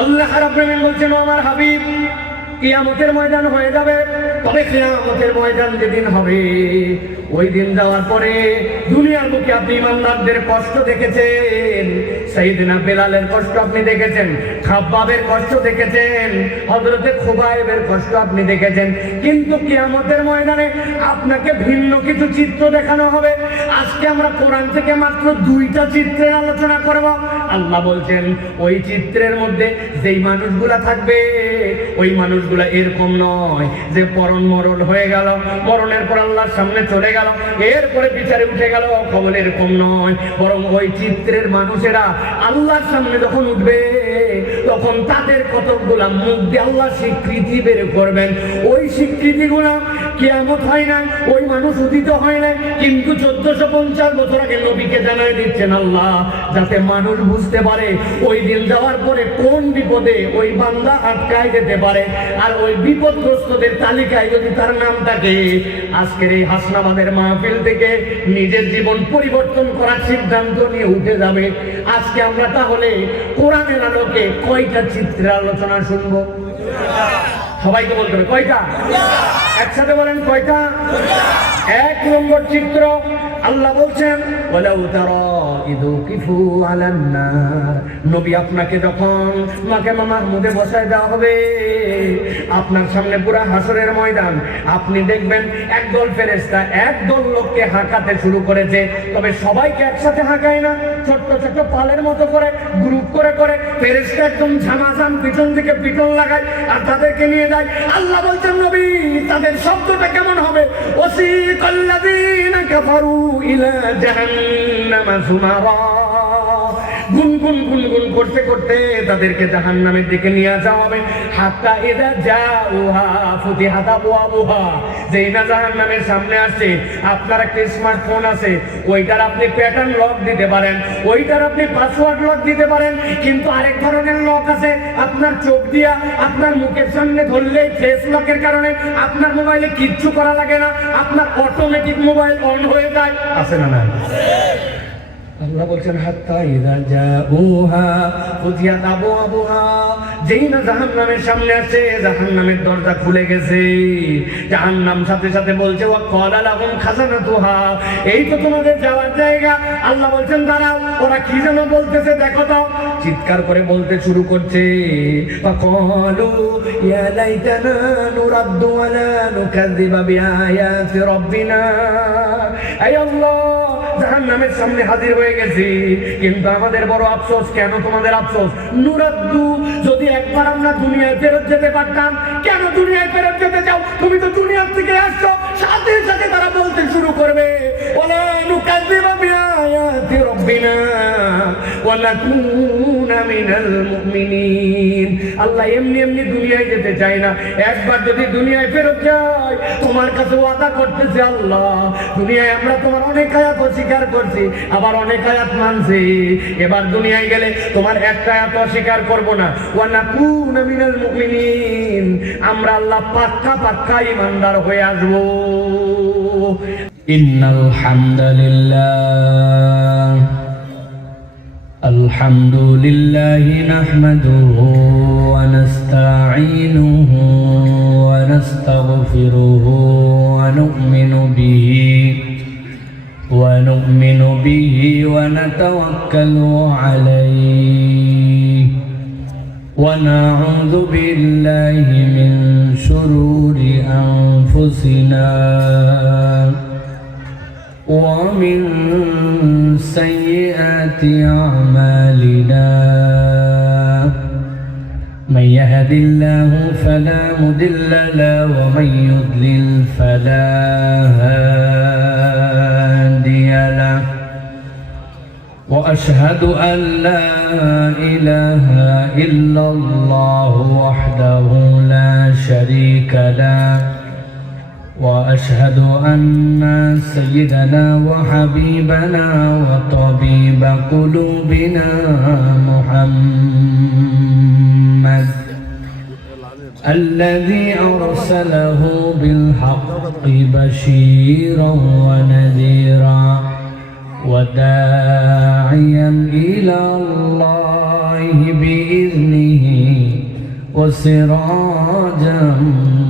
আল্লাহ রাব্বুল আলামিন বলছেন, ও আমার হাবিব, কিয়ামতের ময়দান হয়ে যাবে। তবে কিয়ামতের ময়দান যেদিন হবে, ওই দিন যাওয়ার পরে দুনিয়ার বুকে আপনি ইমানদারদের কষ্ট দেখেছেন, সাইয়েদনা বেলালের কষ্ট আপনি দেখেছেন, খাব্বাবের কষ্ট দেখেছেন, হযরতে খুবাইবের কষ্ট আপনি দেখেছেন। কিন্তু কিয়ামতের ময়দানে আপনাকে ভিন্ন কিছু চিত্র দেখানো হবে। আজকে আমরা কোরআন থেকে মাত্র 2টা চিত্রের আলোচনা করব। আল্লাহ বলছেন, ওই চিত্রের মধ্যে যেই মানুষগুলা থাকবে, ওই মানুষগুলা এরকম নয় যে মরণ হয়ে গেল, মরণের পর আল্লাহর সামনে চলে গেল, এরপরে বিচারে উঠে গেল, খবর এরকম নয়। বরং ওই চিত্রের মানুষেরা আল্লাহর সামনে যখন উঠবে, তখন তাদের কতগুলা মুখ দিয়ে আল্লাহ স্বীকৃতি বের করবেন। ওই স্বীকৃতিগুলা কিয়ামত হয় না, ওই মানুষ উদিত হয় না, কিন্তু 1450 বছর আগে নবীকে জানাই দিচ্ছেন আল্লাহ, যাতে মানুষ বুঝতে পারে ওই দিন যাওয়ার পরে কোন বিপদে ওই বান্দা আটকায় যেতে পারে। আর ওই বিপদগ্রস্তদের তালিকায় যদি তার নাম থাকে, আজকের এই হাসনাবাদের মাহফিল থেকে নিজের জীবন পরিবর্তন করার সিদ্ধান্ত নিয়ে উঠে যাবে। আজকে আমরা তাহলে কোরআনের আলোকে কয়টা চিত্রের আলোচনা শুনবো? সবাইকে বলতে হবে কয়টা? একসাথে বলেন কয়টা? 1 নম্বর চিত্র, আল্লাহ বলছেন, ওয়ালাউ তারা ইযু কিফু আলান নার। নবী, আপনাকে যখন মাকামে মাহমুদে বসায় দেওয়া হবে, আপনার সামনে পুরা হাসরের ময়দান, আপনি দেখবেন একদল ফেরেশতা একদল লোককে হাঁকাতে শুরু করেছে। তবে সবাইকে একসাথে হাঁকায় না, ছোট্ট ছোট্ট পালের মতো করে, গ্রুপ করে করে ফেরেশতা একদম ঝামাঝাম পিছন দিকে পিটন লাগায় আর তাদেরকে নিয়ে যায়। আল্লাহ বলছেন, নবী, তাদের শব্দটা কেমন হবে? ওয়াসিকাল্লাযীনা কাফারু ইলা জাহান্নামা যুমারা। গুনগুন গুনগুন করতে করতে তাদেরকে জাহান্নামের দিকে নিয়ে যাওয়া হবে। হাত্তা ইযা জাউহা ফুতিহাত আবওয়াবুহা। যেই না জাহান্নামের সামনে আসছে, আপনার একটা স্মার্টফোন আছে, ওইটার আপনি প্যাটার্ন লক দিতে পারেন, ওইটার আপনি পাসওয়ার্ড লক দিতে পারেন। কিন্তু আরেক ধরনের লক আছে, আপনার চোখ দিয়া আপনার মুখের সামনে ধরলেই ফেস লকের কারণে আপনার মোবাইলে কিচ্ছু করা লাগে না, আপনার অটোমেটিক মোবাইল অন হয়ে যায়। আছে না? না। আল্লাহ বলছেন, হাত্তা ইযা জাউহা ফুতিহাত আবওয়াবুহা। যেই না জাহান্নামের সামনে আসে, জাহান্নামের দরজা খুলে গেছে। জাহান্নাম সাথে সাথে বলছে, ওয়া ক্বালা লাহুম খাজানাতুহা। এই তো তোমাদের যাওয়ার জায়গা। আল্লাহ বলছেন, দাঁড়াও, ওরা কি যেন বলতেছে দেখো তো। চিৎকার করে বলতে শুরু করছে, ওয়া ক্বালু ইয়া লাইতানা নুরাদ্দু ওয়া লা নুকাযযিবা বিআয়াতি রাব্বিনা। আয় আল্লাহ, জাহান্নামের সামনে হাজির হয়ে গেছি, কিন্তু আমাদের বড় আফসোস। কেন তোমাদের আফসোস? নুরাদ্দু, যদি একবার আমরা দুনিয়ায় ফেরত যেতে পারতাম। কেন দুনিয়ায় ফেরত যেতে চাও? তুমি তো দুনিয়ার থেকে আসছো। সাথে সাথে তারা বলতে শুরু করবে, ওয়ালা নুকাযযিবা বিআয়াতি রাব্বিনা ওয়া নাকুনা মিনাল মুমিনিন। আল্লাহ এমনি এমনি দুনিয়ায় যেতে চায় না। একবার যদি দুনিয়ায় ফেরত যাই, তোমার কাছে ওয়াদা করতেছে আল্লাহ, দুনিয়ায় আমরা তোমার অনেক আয়াত অস্বীকার করছি, আবার অনেক আয়াত মানছি। এবার দুনিয়ায় গেলে তোমার একটা আয়াত অস্বীকার করব না। ওয়া নাকুনা মিনাল মুমিনিন, আমরা আল্লাহ পাক্কা পাক্কা ঈমানদার হয়ে আসব। ইন্নাল হামদুলিল্লাহ, আলহামদুলিল্লাহি নাহমাদুহু ওয়া নাস্তাঈনুহু ওয়া নাস্তাগফিরুহু ওয়া নু'মিনু বিহি ওয়া নাতাওয়াক্কালু আলাইহি ওয়া নাউযু বিল্লাহি মিন শুরুরি আনফুসিনা ওয়া মিন সাইয়্যাতি আ'মালিনা। من يهد الله فلا مضل له ومن يضلل فلا هادي له وأشهد أن لا إله إلا الله وحده لا شريك له وأشهد أن سيدنا وحبيبنا وطبيب قلوبنا محمد الذي أرسله بالحق بشيرا ونذيرا وداعيا إلى الله بإذنه وسراجا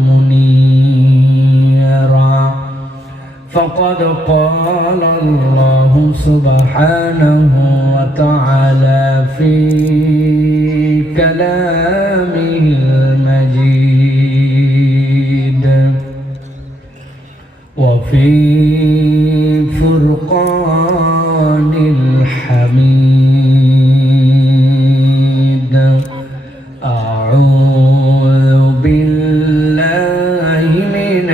منيرا فقد قال الله سبحانه وتعالى في كلامه المجيد وفي فرقان الحميد أعوذ بالله من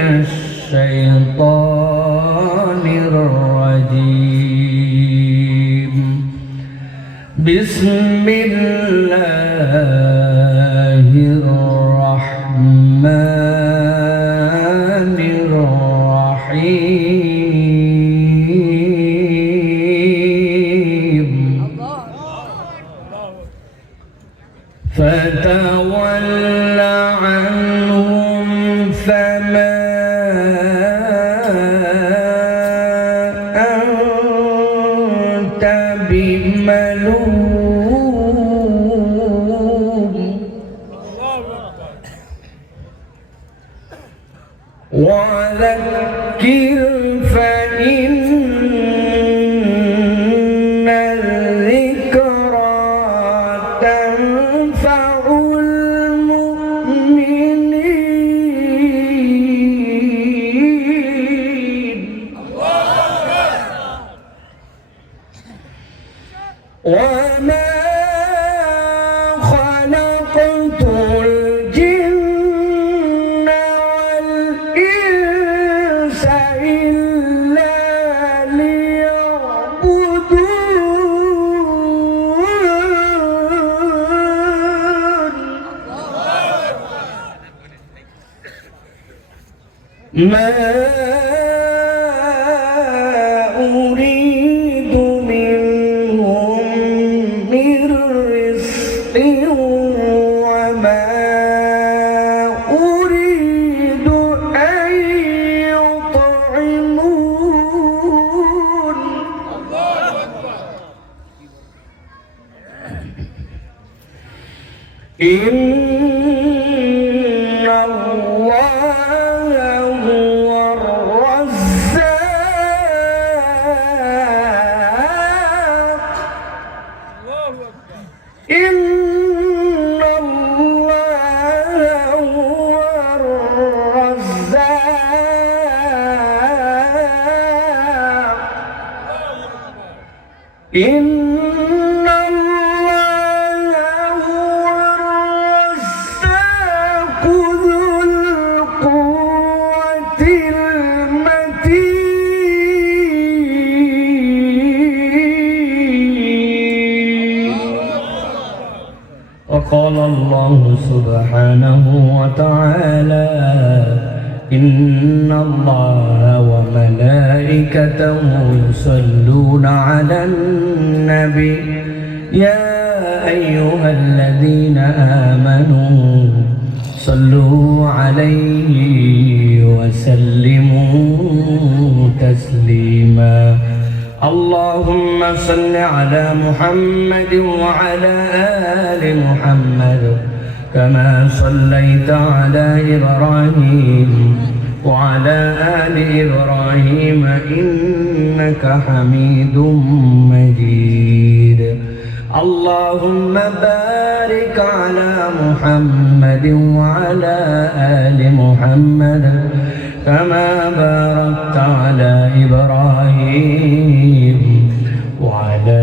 الشيطان الرجيم بسم الله الرحمن الرحيم فتول عنهم فما أنت بملوم وذكر فإن الذكرى تنفع المؤمنين وما خلقت الجن والإنس إلا ليعبدون ما أريد منهم من رزق وما أريد أن يطعمون إن الله هو الرزاق إن الله هو الرزاق إن الله هو الرزاق ذو القوة المتين وقال الله سبحانه وتعالى إن الله وملائكته يصلون على النبي يا أيها الذين آمنوا صلوا عليه وسلموا تسليما اللهم صل على محمد وعلى آل محمد كما صليت على إبراهيم وعلى آل إبراهيم إنك حميد مجيد اللهم بارك على محمد وعلى آل محمد كما باركت على إبراهيم وعلى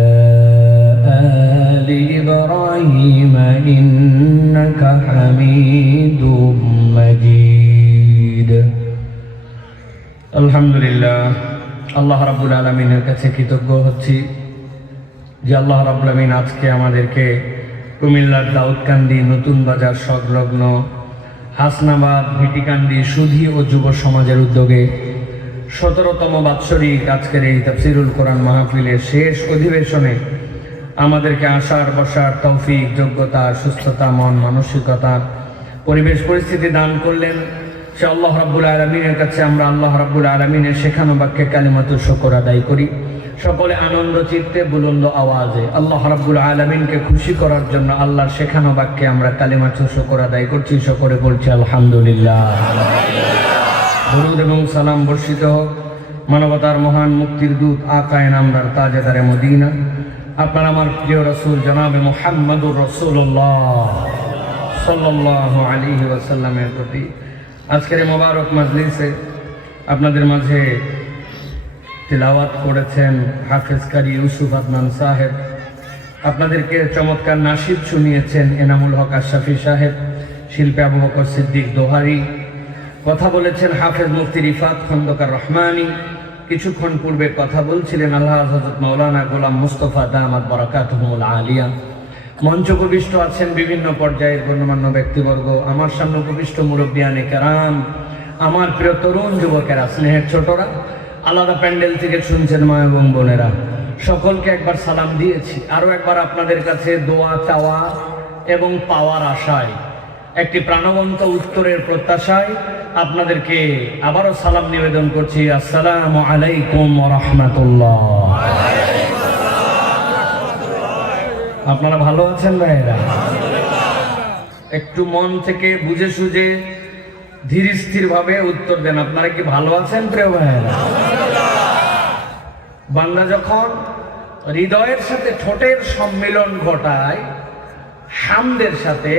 آل إبراهيم إنك حميد مجيد الحمد لله আল্লাহ রাব্বুল আলামিনের কাছে কৃতজ্ঞ হচ্ছি যে আল্লাহ রাব্বুল আলামিন আজকে আমাদেরকে কুমিল্লার দাউদকান্দি নতুন বাজার সংলগ্ন হাসনাবাদ ভিটিকান্দি সুধী ও যুব সমাজের উদ্যোগে 17তম বাৎসরিক আজকের এই তাফসিরুল কোরআন মাহফিলের শেষ অধিবেশনে আমাদেরকে আসার বসার তৌফিক যোগ্যতা সুস্থতা মন মানসিকতা পরিবেশ পরিস্থিতি দান করলেন সে আল্লাহ রাব্বুল আলামিনের কাছে আমরা আল্লাহ রাব্বুল আলামিনের শেখানো বাক্যে কালিমাতুল শুকর আদায় করি সকলে আনন্দ চিত্তে বুলন্দ আওয়াজে আল্লাহ রাব্বুল আলামিনকে খুশি করার জন্য আল্লাহর শেখানো বাক্যে আমরা কালিমাতুল শুকর আদায় করছি, সকলে বলছি আলহামদুলিল্লাহ। দরুদ এবং সালাম বর্ষিত হোক মানবতার মহান মুক্তির দূত আকায়ে নামদার তাজেদারে মদিনা, আপনার আমার প্রিয় রাসূল জনাবে মুহাম্মদুর রাসূলুল্লাহ সাল্লাল্লাহু আলাইহি ওয়াসাল্লামের প্রতি। আজকের এই মোবারক মাজলিসে আপনাদের মাঝে তিলাওয়াত করেছেন হাফেজ কারি ইউসুফ আদনান সাহেব, আপনাদেরকে চমৎকার নাশিদ শুনিয়েছেন এনামুল হক আশরাফি সাহেব, শিল্পী আবু বকর সিদ্দিক দোহারি, কথা বলেছেন হাফেজ মুফতি রিফাত খন্দকার রহমানী, কিছুক্ষণ পূর্বে কথা বলছিলেন আল্লাহ হযরত মাওলানা গোলাম মুস্তফা দামাত বারাকাতুহুল আলিয়া। মঞ্চ উপবিষ্ট আছেন বিভিন্ন পর্যায়ের গণ্যমান্য ব্যক্তিবর্গ, আমার সামনে উপবিষ্ট মুরব্বিয়ানে কেরাম, আমার প্রিয় তরুণ যুবকেরা, স্নেহের ছোটরা, আলাদা প্যান্ডেল থেকে শুনছেন মা এবং বোনেরা, সকলকে একবার সালাম দিয়েছি। আরও একবার আপনাদের কাছে দোয়া চাওয়া এবং পাওয়ার আশায়, একটি প্রাণবন্ত উত্তরের প্রত্যাশায় আপনাদেরকে আবারও সালাম নিবেদন করছি। আসসালামু আলাইকুম ওয়া রাহমাতুল্লাহ। আপনারা ভালো আছেন ভাইয়েরা? একটু মন থেকে বুঝে সুঝে ধীর স্থির ভাবে উত্তর দেন, আপনারা কি ভালো আছেন প্রিয় ভাইয়েরা? বান্দা যখন হৃদয়ের সাথে ঠোঁটের সম্মিলন ঘটায় হামদের সাথে,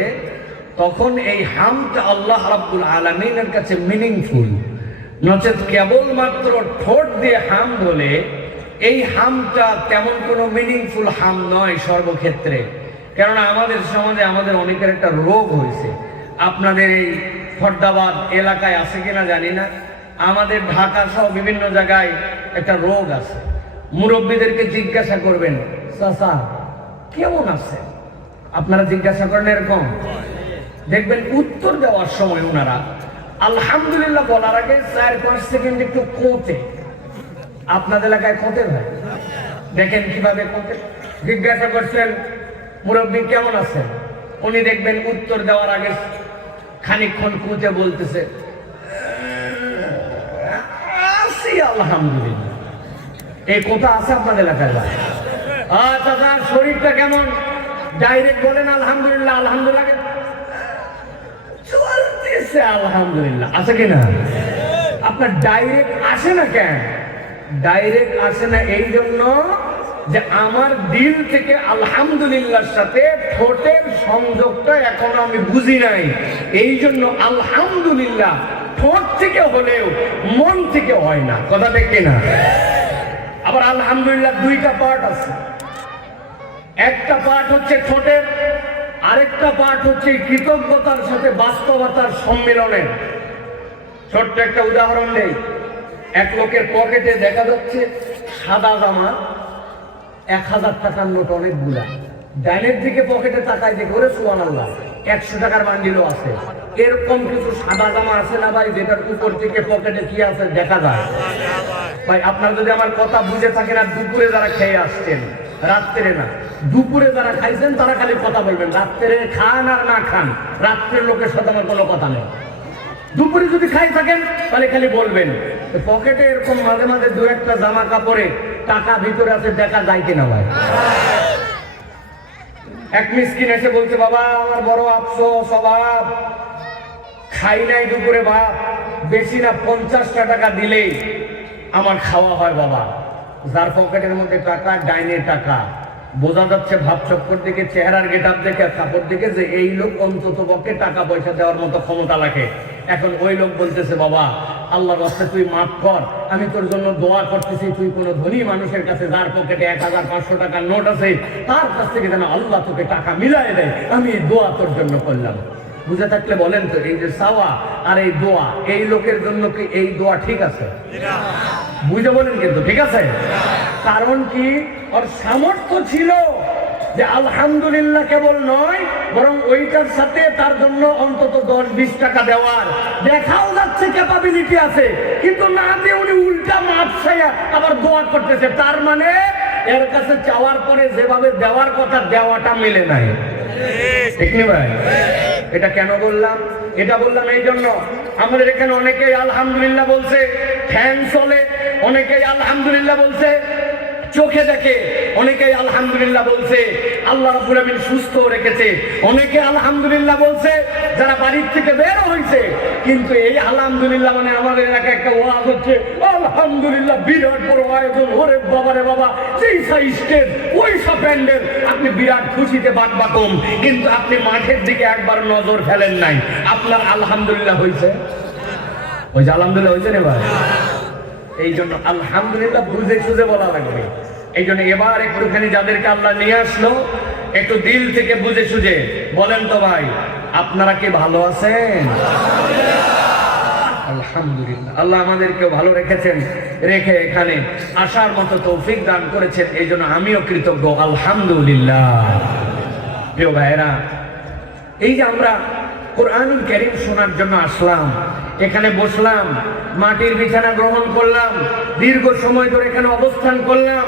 তখন এই হামটা আল্লাহ রাব্বুল আলামিনের কাছে মিনিংফুল। নচেত কেবলমাত্র ঠোঁট দিয়ে হাম বলে এই হামটা তেমন কোনো মিনিংফুল হাম নয় সর্বক্ষেত্রে। কেননা আমাদের সমাজে আমাদের অনেকের একটা রোগ হয়েছে, আপনাদের এই ফরদাবাদ এলাকায় আছে কিনা জানি না, আমাদের ঢাকা সহ বিভিন্ন জায়গায় একটা রোগ আছে। মুরব্বীদেরকে জিজ্ঞাসা করবেন, চাচা কেমন আছে, আপনারা জিজ্ঞাসা করেন এরকম, দেখবেন উত্তর দেওয়ার সময় ওনারা আলহামদুলিল্লাহ বলার আগে 4-5 সেকেন্ড একটু কোঁতে। আপনাদের এলাকায় কোঁতে ভাই? দেখেন কিভাবে কোঁতে। জিজ্ঞাসা করছেন মুরব্বী কেমন আছেন, উনি দেখবেন উত্তর দেওয়ার আগে খানিকক্ষণ কুঁতে বলতেছে আছি আলহামদুলিল্লাহ। এই কথা আছে আপনাদের এলাকায়? আচ্ছা, শরীরটা কেমন? ডাইরেক্ট বলেন আলহামদুলিল্লাহ। আলহামদুলিল্লাহ চলতেছে আলহামদুলিল্লাহ, আছে কিনা? আপনার ডাইরেক্ট আসে না কেন? ডাইরেক্ট আসে না এই জন্য যে আমার দিল থেকে আলহামদুলিল্লাহর সাথে ঠোঁটের সংযোগটা এখনো আমি বুঝি নাই। এই জন্য আলহামদুলিল্লাহ ঠোঁট থেকে হলেও মন থেকে হয় না, কথা ঠিক কিনা? আবার আলহামদুলিল্লাহ দুইটা পার্ট আছে, একটা পার্ট হচ্ছে ঠোঁটের, আরেকটা পার্ট হচ্ছে কৃতজ্ঞতার সাথে বাস্তবতার সম্মেলনের। ছোট্ট একটা উদাহরণ নেই, এক লোকের পকেটে দেখা যাচ্ছে সাদা জামা 1000 টাকার নোট অনেকগুলা, ডাইনের দিকে পকেটে তাকায় দেখে ওরে সুবহানাল্লাহ 100 টাকার বান্ডিলও আছে। এরকম কিছু সাদা জামা আছে না ভাই, যেটার উপর থেকে পকেটে কি আছে দেখা যায়? ভাই আপনারা যদি আমার কথা বুঝে থাকেন, আর দুপুরে যারা খেয়ে আসছেন, রাত্রে না, দুপুরে যারা খাইছেন তারা খালি কথা বলবেন, রাত্রে খান আর না খান, রাত্রের লোকের সাথে আমার কোনো কথা নেই। দুপুরে যদি খাই থাকেন তাহলে খালি বলবেন। পকেটে এরকম মাঝে মাঝে 2-1টা জামা কাপড়ে টাকা ভিতরে আছে, দেখা যায় কিনা ভাই? এক মিসকিন এসে বলছে, বাবা আমার বড় আফসোস, অভাব, খাই নাই দুপুরে ভাত, বেশি না 50টা টাকা দিলেই আমার খাওয়া হয় বাবা। যার পকেটের মধ্যে টাকা, ডাইনের টাকা, বোঝা যাচ্ছে ভাব চক্কর দেখে, চেহারার গেটআপ দেখে, কাপড় দেখে যে এই লোক অন্তত পক্ষে টাকা পয়সা দেওয়ার মতো ক্ষমতা রাখে। এখন ওই লোক বলতেছে, বাবা আল্লাহর রাস্তায় তুই মাফ কর, আমি তোর জন্য দোয়া করতেছি, তুই কোনো ধনী মানুষের কাছে যার পকেটে 1000-500 টাকার নোট আছে তার কাছ থেকে যেন আল্লাহ তোকে টাকা মিলাই দেয়, আমি দোয়া তোর জন্য করলাম। বুঝে থাকলে বলেন তো, এই যে চাওয়া আর এই দোয়া, এই লোকের জন্য কি এই দোয়া ঠিক আছে? বুঝে বলেন কিন্তু ঠিক আছে। কারণ কি, ওর সামর্থ্য ছিল যে আলহামদুলিল্লাহ কেবল নয়, বরং ওইটার সাথে তার জন্য অন্তত 10-20 টাকা দেওয়ার দেখাও যাচ্ছে ক্যাপাবিলিটি আছে, কিন্তু না দিয়ে উনি উল্টা মাপ চাইয়া আবার দোয়া করতেছে। তার মানে এর কাছে চাওয়ার পরে যেভাবে দেওয়ার কথা দেওয়াটা মিলে নাই, ঠিক নি ভাই? এটা কেন বললাম? এটা বললাম এই জন্য, আমাদের এখানে অনেকেই আলহামদুলিল্লাহ বলছে, ফ্যান চলে, অনেকেই আলহামদুলিল্লাহ বলছে চোখে দেখে, অনেকেই আলহামদুলিল্লাহ বলছে, আল্লাহ রাব্বুল আমিন সুস্থ রেখেছে। অনেকে আলহামদুলিল্লাহ বলছে যারা বাড়ির থেকে বের হয়েছে। কিন্তু এই আলহামদুলিল্লাহ মানে আমাদের এলাকায় একটা ওয়াজ হচ্ছে, আলহামদুলিল্লাহ বিরাট বড় আয়োজন, ওরে বাবারে বাবা, যেই স্টেজ ওই সব প্যান্ডেল, আপনি বিরাট খুশিতে বাকবাকম, কিন্তু আপনি মাঠের দিকে একবার নজর ফেলেন নাই। আপনার আলহামদুলিল্লাহ হয়েছে? ওই যে আলহামদুলিল্লাহ হয়েছে না ভাই? এই জন্য আলহামদুলিল্লাহ বুঝে সুঝে বলা লাগবে। এই জন্য এবার একটুখানি যাদেরকে আল্লাহ নিয়ে আসলো, একটু দিল থেকে বুঝে সুঝে বলেন তো ভাই, আপনারা কি ভালো আছেন? আলহামদুলিল্লাহ। আল্লাহ আমাদেরকেও ভালো রেখেছেন, রেখে এখানে আসার মতো তৌফিক দান করেছেন, এই জন্য আমিও কৃতজ্ঞ, আলহামদুলিল্লাহ। প্রিয় ভাইয়েরা, এই যে আমরা কোরআনুল কারীম শোনার জন্য আসলাম, এখানে বসলাম, মাটির বিছানা গ্রহণ করলাম, দীর্ঘ সময় ধরে এখানে অবস্থান করলাম।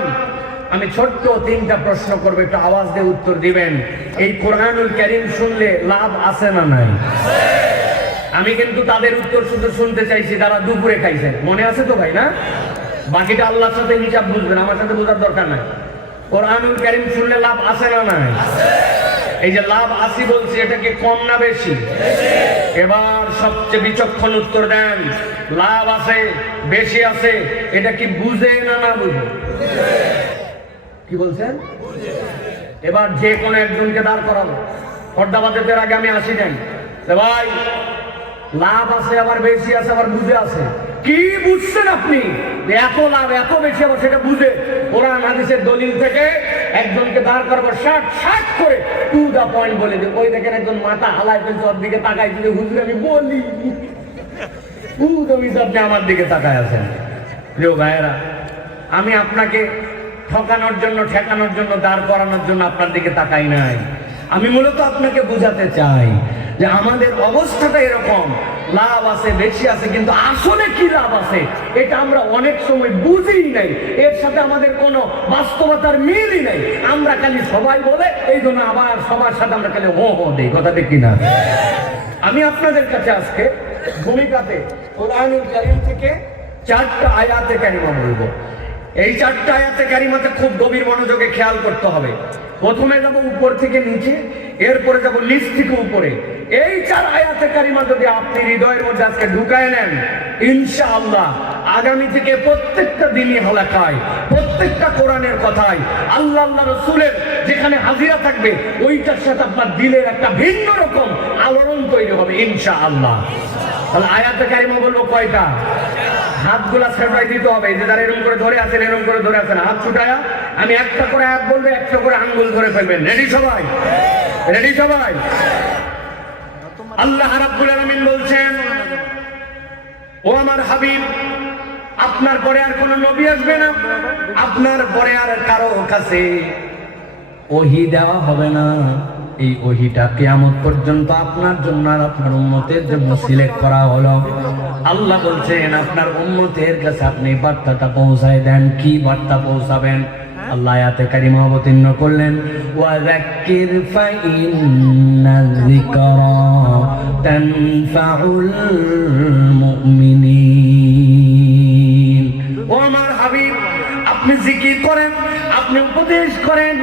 আমি ছোট্ট 3টা প্রশ্ন করবো, একটু আওয়াজ দিয়ে উত্তর দিবেন। এই কোরআনুল কারীম শুনলে লাভ আছে না নাই? আমি কিন্তু তাদের উত্তর শুধু শুনতে চাইছি যারা দুপুরে খাইছেন, মনে আছে তো ভাই? না, বাকিটা আল্লাহর সাথে হিসাব বুঝবেন, আমার সাথে বোঝার দরকার নাই। কোরআনুল কারীম শুনলে লাভ আছে না নাই? এই যে লাভ আসি বলছি, এটা কি কম না বেশি? এবার সবচেয়ে বিচক্ষণ উত্তর দেন, লাভ আছে বেশি আছে, এটা কি বুঝে না না বুঝে? কি বলছেন? এবার যে কোনো একজনকে দাঁড় করাবো, পর্দাবাদের আগে আমি আসি নাই ভাই, লাভ আছে আবার বেশি আছে আবার বুঝে আছে, কি বুঝছেন আপনি? এত লাভ এত বেশি আবার সেটা বুঝে কোরআন হাদিসের দলিল থেকে একজনকে দাঁড় করাবো, শার্ট করে টু দা পয়েন্ট বলে দিই। ওই দেখেন একজন মাথা হালায় ফেলছে, ওর দিকে তাকাই দিলে হুজুর আমি বলি, আপনি আমার দিকে তাকায় আছেন। প্রিয় ভাইয়েরা, আমি আপনাকে ঠকানোর জন্য, ঠেকানোর জন্য, দাঁড় করানোর জন্য আপনার দিকে তাকাই নাই। আমি মূলত আপনাকে বোঝাতে চাই যে আমাদের অবস্থাটা এরকম, লাভ আছে বেশি আছে, কিন্তু আসলে কি লাভ আছে এটা আমরা অনেক সময় বুঝি নাই, এর সাথে আমাদের কোনো বাস্তবতার মিলই নাই। আমরা খালি সবাই বলে, এই জন্য আবার সবার সাথে আমরা খালি হো হো দেই, কথা ঠিক কিনা? আমি আপনাদের কাছে আজকে ভূমিকাতে কোরআনুল কারীম থেকে 4টা আয়াতে কারিমা বলবো। এই 4টা আয়াতে কারিমাতে খুব গভীর মনোযোগে খেয়াল করতে হবে। প্রথমে যাব উপর থেকে নিচে, এরপরে যাব নিচ থেকে উপরে। এই 4 আয়াতে কারিমা যদি আপনি হৃদয়ের মধ্যে আজকে ঢুকায় নেন, ইনশাআল্লাহ আগামী থেকে প্রত্যেকটা দিনই হলাকায়, প্রত্যেকটা কোরআনের কথায় আল্লাহ রাসূলের যেখানে হাজিরা থাকবে, ওইটার সাথে আপনার দিলের একটা ভিন্ন রকম আলোড়ন তৈরি হবে ইনশাআল্লাহ। তাহলে আয়াতে কারিমা বলবো কয়টা? হাতগুলা ছুটাই দিতে হবে, যে যারা এরকম করে ধরে আছেন, এরকম করে ধরে আছেন, হাত ছুটায়া আমি একটা করে আয়াত বলবো, একটা করে আঙ্গুল ধরে ফেলবেন। রেডি সবাই? রেডি সবাই? আল্লাহ রাব্বুল আলামিন বলছেন, ও আমার হাবিব, আপনার পরে আর কোন নবী আসবে না, আপনার পরে আর কারো কাছে ওহী দেওয়া হবে না। এই ওহীটা কিয়ামত পর্যন্ত আপনার জন্য আর আপনার উম্মতের জন্য সিলেক্ট করা হলো। আল্লাহ বলছেন আপনার উম্মতের কাছে আপনি বার্তাটা পৌঁছায় দেন। কি বার্তা পৌঁছাবেন? আল্লাহ আয়াতে কারিমা অবতীর্ণ করলেন, ওয়াযাক্কির ফাইন্নায যিকরা তানফাউল মুমিনিন। ও আমার হাবিব, আপনি জিকির করেন, আপনি উপদেশ করেন,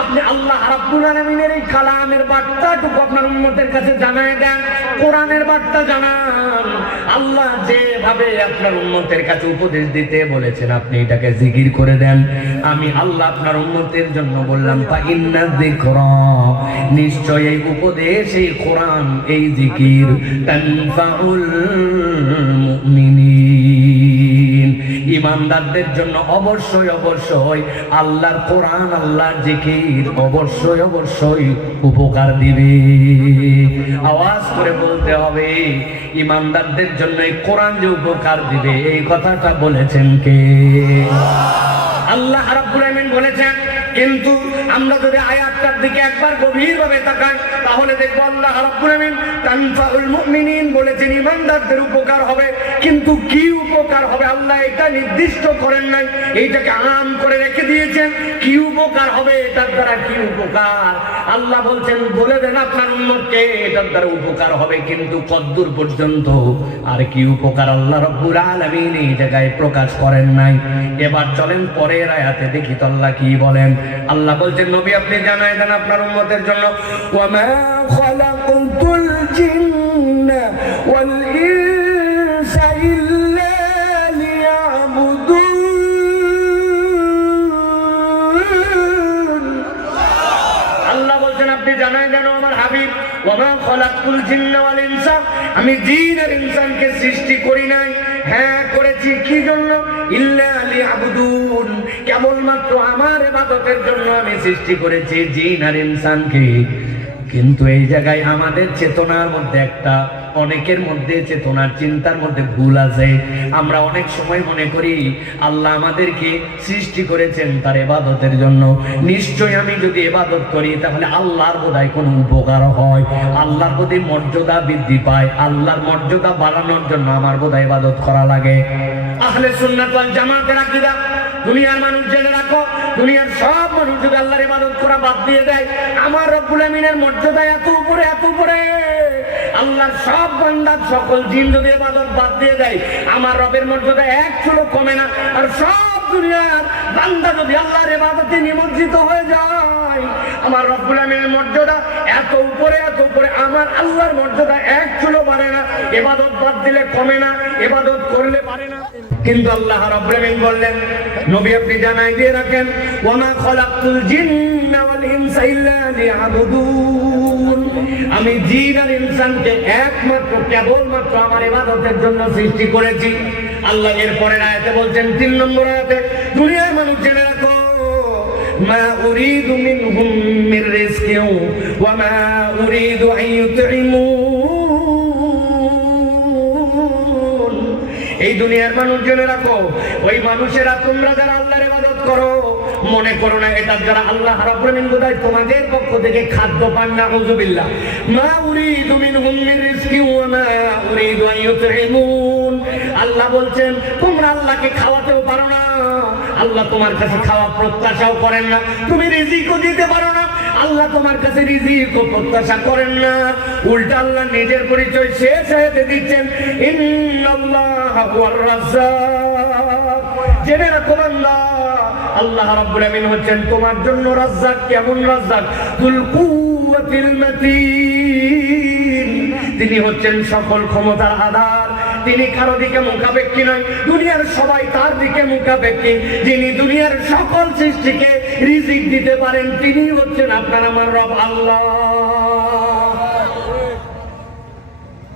আপনি আল্লাহ রাব্বুল আলামিনের এই কালামের বার্তাটুকু আপনার উম্মতের কাছে জানায় দেন, কোরআনের বার্তা জানান। আল্লাহ যেভাবে আপনার উম্মতের কাছে উপদেশ দিতে বলেছেন, আপনি এটাকে জিকির করে দেন। আমি আল্লাহ আপনার উম্মতের জন্য বললাম, ফাইন্না যিকরা, নিশ্চয় এই উপদেশ, এই কোরআন, এই জিকির, তানফাউল মুমিনিন, ঈমানদারদের জন্য অবশ্যই অবশ্যই আল্লাহর কোরআন, আল্লাহর জিকির অবশ্যই অবশ্যই উপকার দিবে। আওয়াজ করে বলতে হবে, ঈমানদারদের জন্য এই কোরআন যে উপকার দিবে, এই কথাটা বলেছেন কে? আল্লাহ রাব্বুল আলামিন বলেছেন, কিন্তু আমরা যদি আয়াতটার দিকে একবার গভীরভাবে তাকাই তাহলে দেখবো আল্লাহ রাব্বুল আমিন তানফাউল মুমিনিন বলেছেন, ঈমানদারদের উপকার হবে। কিন্তু কি উপকার হবে আল্লাহ এটা নির্দিষ্ট করেন নাই, এইটাকে আম করে রেখে দিয়েছেন। কি উপকার হবে, এটার দ্বারা কি উপকার আল্লাহ বলছেন বলে দেন আপনার উম্মতকে এটার দ্বারা উপকার হবে, কিন্তু কদ্দুর পর্যন্ত। আর কি উপকার আল্লাহ রাব্বুল আলামিন এই জায়গায় প্রকাশ করেন নাই। এবার চলেন পরের আয়াতে দেখি তো আল্লাহ কি বলেন। আল্লাহ বলছেন নবী আপনি জানাই দেন আপনার উম্মতের জন্য, ওয়ামা খালাকুতুল জিন্না ওয়াল ইনসা ইল্লা লিয়াবুদুন। আল্লাহ বলছেন আপনি জানাই দেন আমার হাবিব, ওয়ামা খালাকুল জিন্না ওয়াল ইনসা, আমি জিন আর ইনসানকে সৃষ্টি করি নাই। হ্যাঁ করেছি, কি জন্য? ইল্লা লিয়াবুদুন, কেবলমাত্র আমার ইবাদতের জন্য আমি সৃষ্টি করেছি জিন আর ইনসানকে। কিন্তু এই জায়গায় আমাদের চেতনার মধ্যে একটা, অনেকের মধ্যে চেতনার চিন্তার মধ্যে ভুল আছে। আমরা অনেক সময় মনে করি আল্লাহ আমাদেরকে সৃষ্টি করেছেন তার ইবাদতের জন্য, নিশ্চয়ই আমি যদি ইবাদত করি তাহলে আল্লাহর বোধহয় কোনো উপকার হয়, আল্লাহর প্রতি মর্যাদা বৃদ্ধি পায়, আল্লাহর মর্যাদা বাড়ানোর জন্য আমার বোধহয় ইবাদত করা লাগে। আহলে সুন্নাত ওয়াল জামাতের আকীদা, দুনিয়ার মানুষ জেনে রাখো, দুনিয়ার সব মানুষ যদি আল্লাহর ইবাদত করা বাদ দিয়ে দেয়, আমার রব্বুল আমিনের মর্যাদা এত উপরে, এত উপরে। আল্লাহর সব বান্দা সকল জিন যদি ইবাদত বাদ দিয়ে দেয়, আমার রবের মর্যাদা এক চুলো কমে না। আর সব দুনিয়ার বান্দা যদি আল্লাহর ইবাদতে নিমজ্জিত হয়ে যায়, আমার রব্বুল আমিনের মর্যাদা এত উপরে, এত উপরে, আমার আল্লাহর মর্যাদা এক চুলো বাড়ে না। ইবাদত বাদ দিলে কমে না, ইবাদত করলে বাড়ে না। কিন্তু আল্লাহ রাব্বুল আমিন বললেন নবী আপনি জানাই দিয়ে রাখেন, ওয়ামা খালাকতুল জিন্না ওয়াল ইনসা ইল্লা লিয়াবুদুন, আমি জিন আর ইনসানকে একমাত্র কেবলমাত্র আমার ইবাদতের জন্য সৃষ্টি করেছি। আল্লাহ এর পরের আয়াতে বলছেন 3 নম্বর আয়াতে, দুনিয়ার মানুষ জেনে রাখো, মা উরিদু মিনহুম মির রিজকিন ওয়া মা উরিদু আন ইউতঈমুন। এই দুনিয়ার মানুষ জেনে রাখো, ওই মানুষেরা তোমরা যারা আল্লাহর ইবাদত করো, মনে করো না এটার দ্বারা আল্লাহ রাব্বুল আমিন বোধহয় তোমাদের পক্ষ থেকে খাদ্য পান, নাউযুবিল্লাহ। মা উরিদু মিনহুম মির রিজকিন ওয়া মা উরিদু আন ইউতঈমুন। আল্লাহ বলছেন তোমরা আল্লাহকে খাওয়াতেও পারো না, আল্লাহ তোমার কাছে খাওয়া প্রত্যাশাও করেন না, তুমি রিজিকও দিতে পারো না, আল্লাহ তোমার কাছে রিজিকও প্রত্যাশা করেন না। উল্টা আল্লাহ নিজের পরিচয় শেষ আয়াতে দিচ্ছেন, ইন্নাল্লাহা হুয়ার রাজ্জাক। জেনে রাখো বান্দা, আল্লাহ রাব্বুল আমিন হচ্ছেন তোমার জন্য রাজ্জাক। কেমন রাজ্জাক? যুল কুওয়াতিল মাতিন, তিনি হচ্ছেন সকল ক্ষমতার আধার, তিনি কারো দিকে মুখাপেক্ষী নয়, দুনিয়ার সবাই তার দিকে মুখাপেক্ষী। যিনি দুনিয়ার সকল সৃষ্টিকে রিজিক দিতে পারেন তিনি হচ্ছেন আপনার আমার রব আল্লাহ।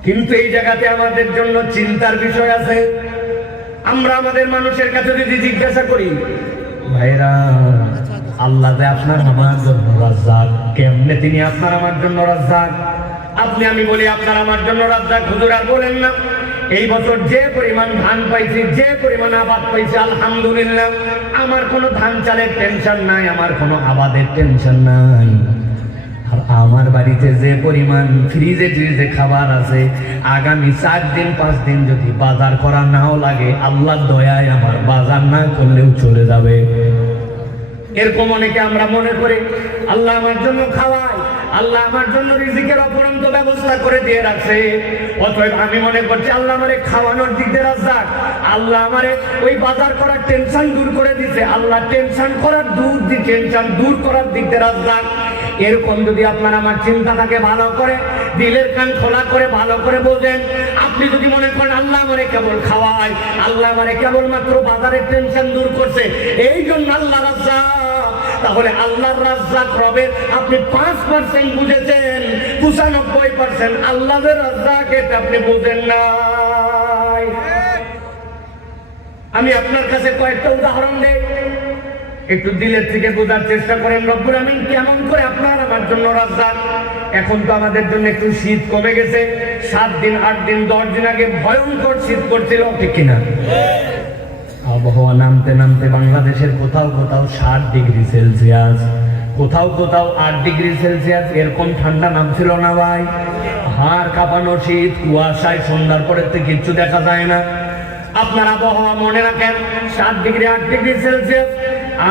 কিন্তু এই জায়গাতে আমাদের জন্য চিন্তার বিষয় আছে। আমরা আমাদের মানুষের কাছে যদি জিজ্ঞাসা করি, ভাইরা আল্লাহ যে আপনার আমার জন্য রাজ্জাক, কেমনে তিনি আপনার আমার জন্য রাজ্জাক? আপনি আমি বলি আপনার আমার জন্য রাজ্জাক, হুজুর আর বলেন না। এই বছর যে পরিমাণ ধান পাইছি, যে পরিমাণ আবাদ পাইছি, আলহামদুলিল্লাহ, আমার কোনো ধান চালের টেনশন নাই, আমার কোনো আবাদের টেনশন নাই। আর আমার বাড়িতে যে পরিমাণ ফ্রিজে ট্রিজে খাবার আছে, আগামী 4 দিন 5 দিন যদি বাজার করা নাও লাগে, আল্লাহর দয়ায় আমার বাজার না করলেও চলে যাবে। এরকম অনেকে আমরা মনে করি আল্লাহ আমার জন্য খাওয়ায়, আল্লাহ আমার জন্য রিজিকের অপরন্ত ব্যবস্থা করে দিয়ে রাখছে, অতএব আমি মনে করছি আল্লাহ আমারে খাওয়ানোর দিক দিয়ে রাজ্জাক, আল্লাহ আমারে ওই বাজার করার টেনশন দূর করে দিছে, আল্লাহ টেনশন দূর করার দিক দিয়ে রাজ্জাক। এরকম যদি আপনার আমার চিন্তা থাকে, ভালো করে দিলের কান খোলা করে ভালো করে বোঝেন। আপনি যদি মনে করেন আল্লাহ আমারে কেবল খাওয়ায়, আল্লাহ আমারে কেবলমাত্র বাজারের টেনশন দূর করছে, এই জন্য আল্লাহ রাজ্জাক, তাহলে আল্লাহর রাজ্জাক রবের আপনি 5% বুঝেছেন, 95% আল্লাহর রাজ্জাক এটা আপনি বুঝেন নাই। আমি আপনার কাছে কয়েকটা উদাহরণ দেই, একটু দিলের থেকে বোঝার চেষ্টা করেন রব্বুল আমিন কেমন করে আপনার আমার জন্য রাজ্জাক। এখন তো আমাদের জন্য একটু শীত কমে গেছে, 7 দিন 8 দিন 10 দিন আগে ভয়ঙ্কর শীত করছিল, ঠিক কিনা? আবহাওয়া নামতে নামতে বাংলাদেশের কোথাও কোথাও 60 ডিগ্রি সেলসিয়াস, কোথাও কোথাও 8 ডিগ্রি সেলসিয়াস, এরকম ঠান্ডা নামছিল না ভাই। হাড় কাঁপানো শীত, কুয়াশায় সন্ধ্যার পরের থেকে কিচ্ছু দেখা যায় না। আপনার আবহাওয়া মনে রাখেন, 7 ডিগ্রি 8 ডিগ্রি সেলসিয়াস।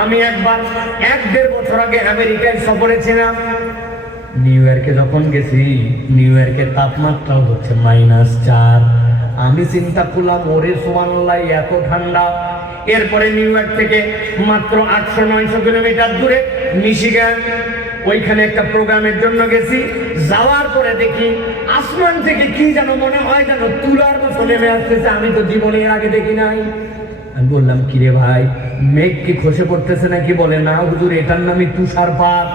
আমি একবার 1-1.5 বছর আগে আমেরিকায় সফরে ছিলাম। নিউ ইয়র্কে যখন গেছি, নিউ ইয়র্কের তাপমাত্রা হচ্ছে -4। আমি চিন্তা করলাম, ওরে সুবহানাল্লাহ, এত ঠান্ডা। এরপরে নিউ ইয়র্ক থেকে মাত্র 800-900 কিলোমিটার দূরে মিশিগান, ওইখানে একটা প্রোগ্রামের জন্য গেছি। যাওয়ার পরে দেখি আসমান থেকে কি যেন মনে হয় যেন তুলার মতো নেমে আসতেছে, আমি তো জীবনে এর আগে দেখি নাই। আমি বললাম, কিরে ভাই, মেঘ কি খসে পড়তেছে নাকি? বলে, না হুজুর, এটার নামই তুষারপাত।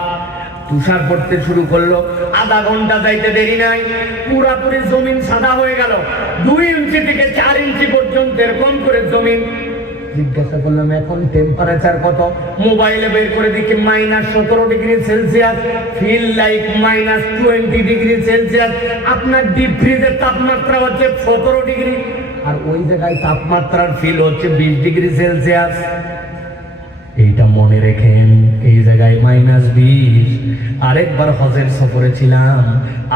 তুষার পড়তে শুরু করলো, আধা ঘন্টা যাইতে দেরি নাই, পুরাপুরি জমিন সাদা হয়ে গেল। 2 ইঞ্চি থেকে 4 ইঞ্চি পর্যন্ত এরকম করে জমিন। জিজ্ঞাসা করলাম, এখন টেম্পারেচার কত? মোবাইলে বের করে দেখি -17 degree Celsius, feel like -20 degree Celsius. আপনার ডিপ ফ্রিজের তাপমাত্রা হচ্ছে 17 ডিগ্রি, আর ওই জায়গায় তাপমাত্রার ফিল হচ্ছে 20 ডিগ্রি সেলসিয়াস। এইটা মনে রেখেন, এই জায়গায় -20। আরেকবার হজের সফরে ছিলাম,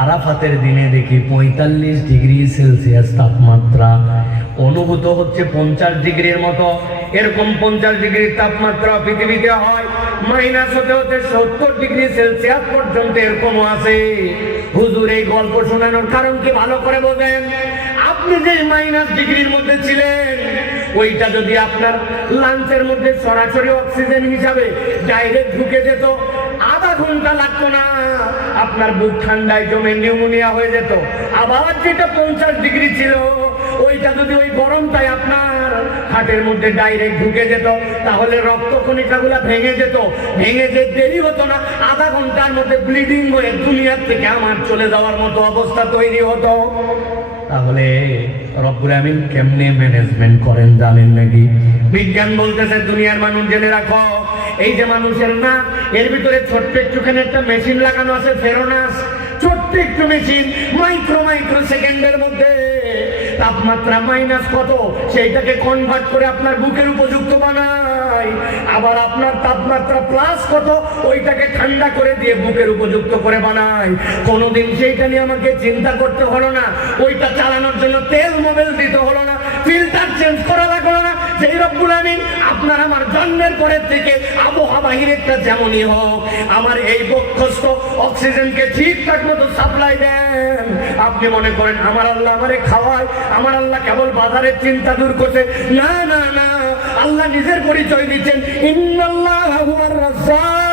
আরাফাতের দিনে দেখি 45 ডিগ্রি সেলসিয়াস তাপমাত্রা, অনুভূত হচ্ছে 50 ডিগ্রির মতো। এরকম 50 ডিগ্রির তাপমাত্রা পৃথিবীতে হয়, মাইনাস হতে হতে 70 ডিগ্রি সেলসিয়াস পর্যন্ত এরকমও আছে। হুজুর, এই গল্প শোনানোর কারণ কি ভালো করে বোঝেন। আপনি যে -ডিগ্রির মধ্যে ছিলেন, ওইটা যদি আপনার লাঞ্চের মধ্যে সরাসরি অক্সিজেন হিসাবে ডাইরেক্ট ঢুকে যেত, আধা ঘন্টা লাগতো না, আপনার বুক ঠান্ডায় জমে নিউমোনিয়া হয়ে যেত। আবার যেটা 50 ডিগ্রি ছিল, ওইটা যদি ওই গরমটাই আপনার হার্টের মধ্যে ডাইরেক্ট ঢুকে যেত, তাহলে রক্তকণিকাগুলো ভেঙে যেত। ভেঙে যে দেরি হতো না, আধা ঘন্টার মধ্যে ব্লিডিং হয়ে দুনিয়ার থেকে আমার চলে যাওয়ার মতো অবস্থা তৈরি হতো। তাহলে রব্বুল আমিন কেমনে ম্যানেজমেন্ট করেন জানেন নাকি? বিজ্ঞান বলতেছে, দুনিয়ার মানুষ জেনে রাখো, এই যে মানুষের না, এর ভিতরে ছোট্ট একটুখানি একটা মেশিন লাগানো আছে, ফেরোনাস। ছোট্ট একটু মেশিন, মাইক্রো সেকেন্ডের মধ্যে তাপমাত্রা মাইনাস কত সেইটাকে কনভার্ট করে আপনার বুকের উপযুক্ত বানায়। আবার আপনার তাপমাত্রা প্লাস কত ওইটাকে ঠান্ডা করে দিয়ে বুকের উপযুক্ত করে বানায়। কোনোদিন সেইটা নিয়ে আমাকে চিন্তা করতে হলো না, ওইটা চালানোর জন্য তেল মোবিল দিতে হলো না, ফিল্টার চেঞ্জ করা লাগলো না। সেই রব্বুল আমিন আপনার আমার জন্মের পরের থেকে আবহাওয়া বাহিরেরটা যেমনই হোক, আমার এই বক্ষস্থ অক্সিজেনকে ঠিকঠাক মতো সাপ্লাই দেন। আপনি মনে করেন আমার আল্লাহ আমারে খাওয়ায়, আমার আল্লাহ কেবল বাজারের চিন্তা দূর করছে? না না না, আল্লাহ নিজের পরিচয় দিচ্ছেন, ইন্নাল্লাহু হুয়ার রাজ্জাক।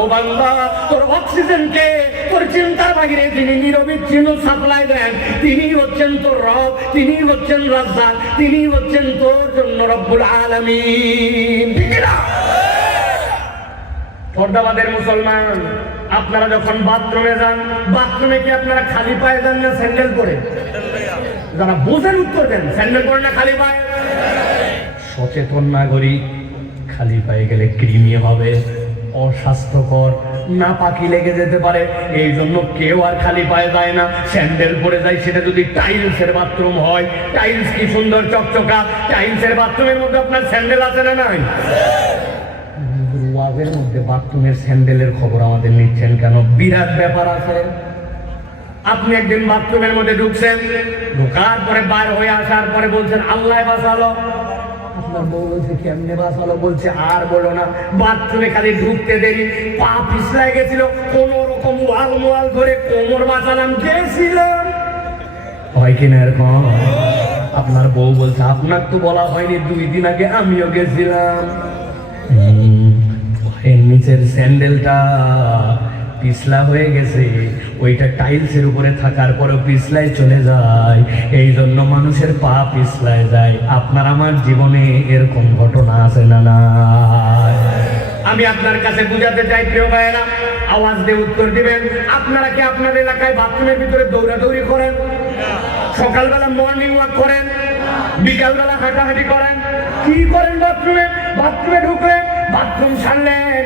ও বান্দা, তোর অক্সিজেনকে তোর চিন্তার বাহিরে যিনি নিরবিচ্ছিন্ন সাপ্লাই দেন, তিনি হচ্ছেন তোর রব, তিনি হচ্ছেন রাজ্জাক, তিনি হচ্ছেন তোর জন্য রব্বুল আলামিন। ঠিক না? পর্দাবাদের মুসলমান, আপনারা যখন বাথরুমে যান, বাথরুমে কি আপনারা খালি পায়ে যান না স্যান্ডেল পরে? যারা বোঝেন উত্তর দেন, স্যান্ডেল পরে না খালি পায়ে? সচেতন নাগরিক, খালি পায়ে গেলে কৃমি হবে, অস্বাস্থ্যকর, না পাখি লেগে যেতে পারে, এই জন্য কেউ আর খালি পায়ে যায় না, স্যান্ডেল পরে যায়। সেটা যদি টাইলসের বাথরুম হয়, টাইলস কি সুন্দর চকচকা, টাইলসের বাথরুমের মধ্যে আপনার স্যান্ডেল আছে না নাই? ওয়াজের মধ্যে বাথরুমের স্যান্ডেলের খবর আমাদের নিচ্ছেন কেন? বিরাট ব্যাপার আছে। আপনি একদিন বাথরুমের মধ্যে ঢুকছেন, ঢোকার পরে বার হয়ে আসার পরে বলছেন আল্লাহ বাঁচালো। আপনার বউ বলছে কেমনে বাঁচালো? বলছে আর বলো না, বাথরুমে খালি ঢুকতে দেরি পা পিছলায় গেছিল, কোন রকম ওয়াল মোয়াল ধরে কোমর বাঁচালাম, গেছিলাম। হয় কিনা এরকম? আপনার বউ বলছে আপনার তো বলা হয়নি, 2 দিন আগে আমিও গেছিলাম। এর নিচের স্যান্ডেলটা পিছলা হয়ে গেছে, ওইটা টাইলসের উপরে থাকার পরেও পিছলায় চলে যায়, এই জন্য মানুষের পা পিছলায় যায়। আপনার আমার জীবনে এরকম ঘটনা আছে না না? আমি আপনার কাছে বুঝাতে চাই প্রিয় ভাইয়েরা, আওয়াজ দিয়ে উত্তর দিবেন। আপনারা কি আপনার এলাকায় বাথরুমের ভিতরে দৌড়াদৌড়ি করেন? সকালবেলা মর্নিং ওয়াক করেন? বিকালবেলা হাঁটাহাঁটি করেন? কি করেন বাথরুমে? বাথরুমে ঢুকলেন, বাথরুম সারলেন,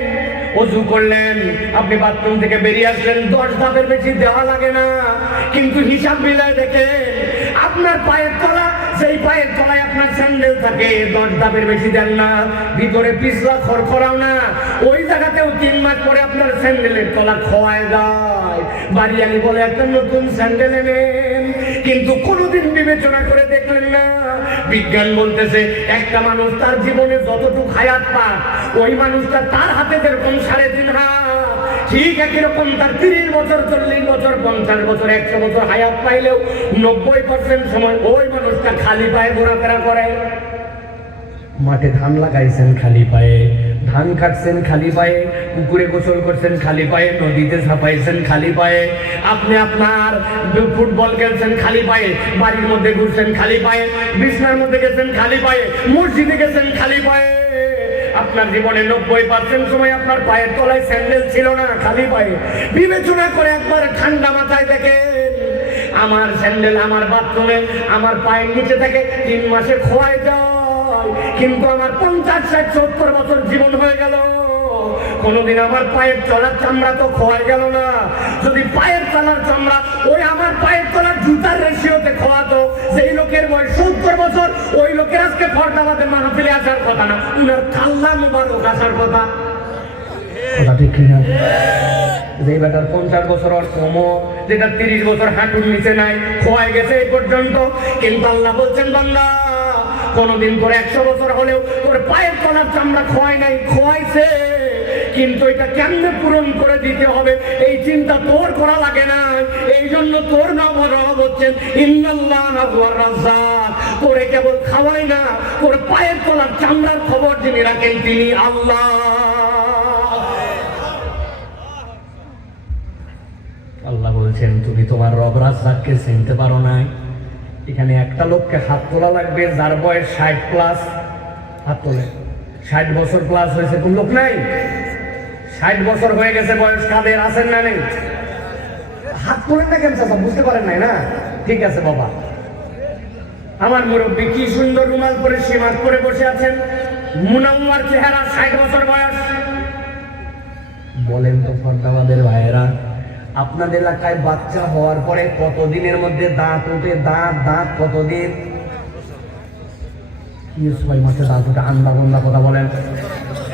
ওযু করলেন, আপনি বাথরুম থেকে বেরিয়ে আসলেন, 10 ধাপের বেশি দেওয়া লাগে না। কিন্তু হিসাব মিলায় দেখেন আপনার পায়ের তলা, সেই পায়ের তলায় আপনার স্যান্ডেল থাকে, 10 ধাপের বেশি দেন না, ভিতরে পিছলা খড়খড়াও না, ওই জায়গাতেও 3 মাস পরে আপনার স্যান্ডেলের তলা খোয়ায় যায়। বাড়িয়ালি বলে একটা নতুন স্যান্ডেল এনেন, কিন্তু কোনোদিন বিবেচনা করে দেখলেন না। বিজ্ঞান বলতেছে একটা মানুষ তার জীবনে যতটুকু হায়াত পায়, ওই মানুষটা তার হাতে যেরকম 3.5 হাত, ঠিক একই রকম তার 30 বছর, 40 বছর, 50 বছর, 100 বছর হায়াত পাইলেও 90% সময় ওই মানুষটা খালি পায়ে ঘোরাফেরা করে। মাঠে ধান লাগাইছেন খালি পায়ে, ধান কাটছেন খালি পায়ে, পুকুরে গোসল করছেন খালি পায়ে, নদীতে ঝাঁপাইছেন খালি পায়ে, আপনি আপনার ফুটবল খেলছেন খালি পায়ে, বাড়ির মধ্যে ঘুরছেন খালি পায়ে, বিছনার মধ্যে গেছেন খালি পায়ে, মসজিদে গেছেন খালি পায়ে। আপনার জীবনে 90% সময় আপনার পায়ের তলায় স্যান্ডেল ছিল না, খালি পায়ে। বিবেচনা করে একবার ঠান্ডা মাথায় দেখেন, আমার স্যান্ডেল আমার বাথরুমে আমার পায়ের নিচে থেকে 3 মাসে খোয়াই যায়, কিন্তু আমার 50, 60, 70 বছর জীবন হয়ে গেল, কোনদিন আমার পায়ের তলার চামড়া তো খোয়া গেল না। যদি পায়ের তলার চামড়া ওই আমার পায়ের তলার জুতার রেশিওতে খোয়াতো, সেই লোকের বয়স 70 বছর, ওই লোকের আজকে ফরদাবাদে মাহফিলে আসার কথা না, উনার কাল্লা মুবারক আসার কথা। কথা ঠিক কিনা? যে বেটার 50 বছর আর কমও, যেটা 30 বছর হাঁটুর নিচে নাই, খোয়াই গেছে এই পর্যন্ত, কিন্তু আল্লাহ বলছেন বান্দা কোনদিন তোর 100 বছর হলেও তোর পায়ের তলার চামড়া খোয়াই নাই, খোয়াইছে, কিন্তু এটা কেমনে পূরণ করে দিতে হবে এই চিন্তা তোর করা লাগে না। এই জন্য তোর নাম রব হচ্ছেন ইন্নাল্লাহু হুয়ার রাজ্জাক। তোরে কেবল খাওয়াই না, তোর পায়ের তলার চামড়ার খবর যিনি রাখেন তিনি আল্লাহ। আল্লাহ বলছেন তুমি তোমার রব রাজ্জাককে চিনতে পারো নাই। এখানে একটা লোককে হাত তোলা লাগবে যার বয়স 60+। হাত তোলে, 60 বছর প্লাস হয়েছে কোন লোক নাই? 60 বছর হয়ে গেছে বয়স, কাদের আছেন না নেই? হাত তোলেন না কেন চাচা, বুঝতে পারেন নাই না? ঠিক আছে বাবা, আমার মুরব্বী কি সুন্দর রুমাল পরে সীমাত করে বসে আছেন, মুনাম্মার চেহারা, 60 বছর বয়স। বলেন তো ফরদাবাদের ভাইয়েরা, আপনাদের এলাকায় বাচ্চা হওয়ার পরে কতদিনের মধ্যে দাঁত ওঠে? দাঁত কতদিন? 6 মাসে দাঁত ওঠে? আন্দা বন্দা কথা বলেন।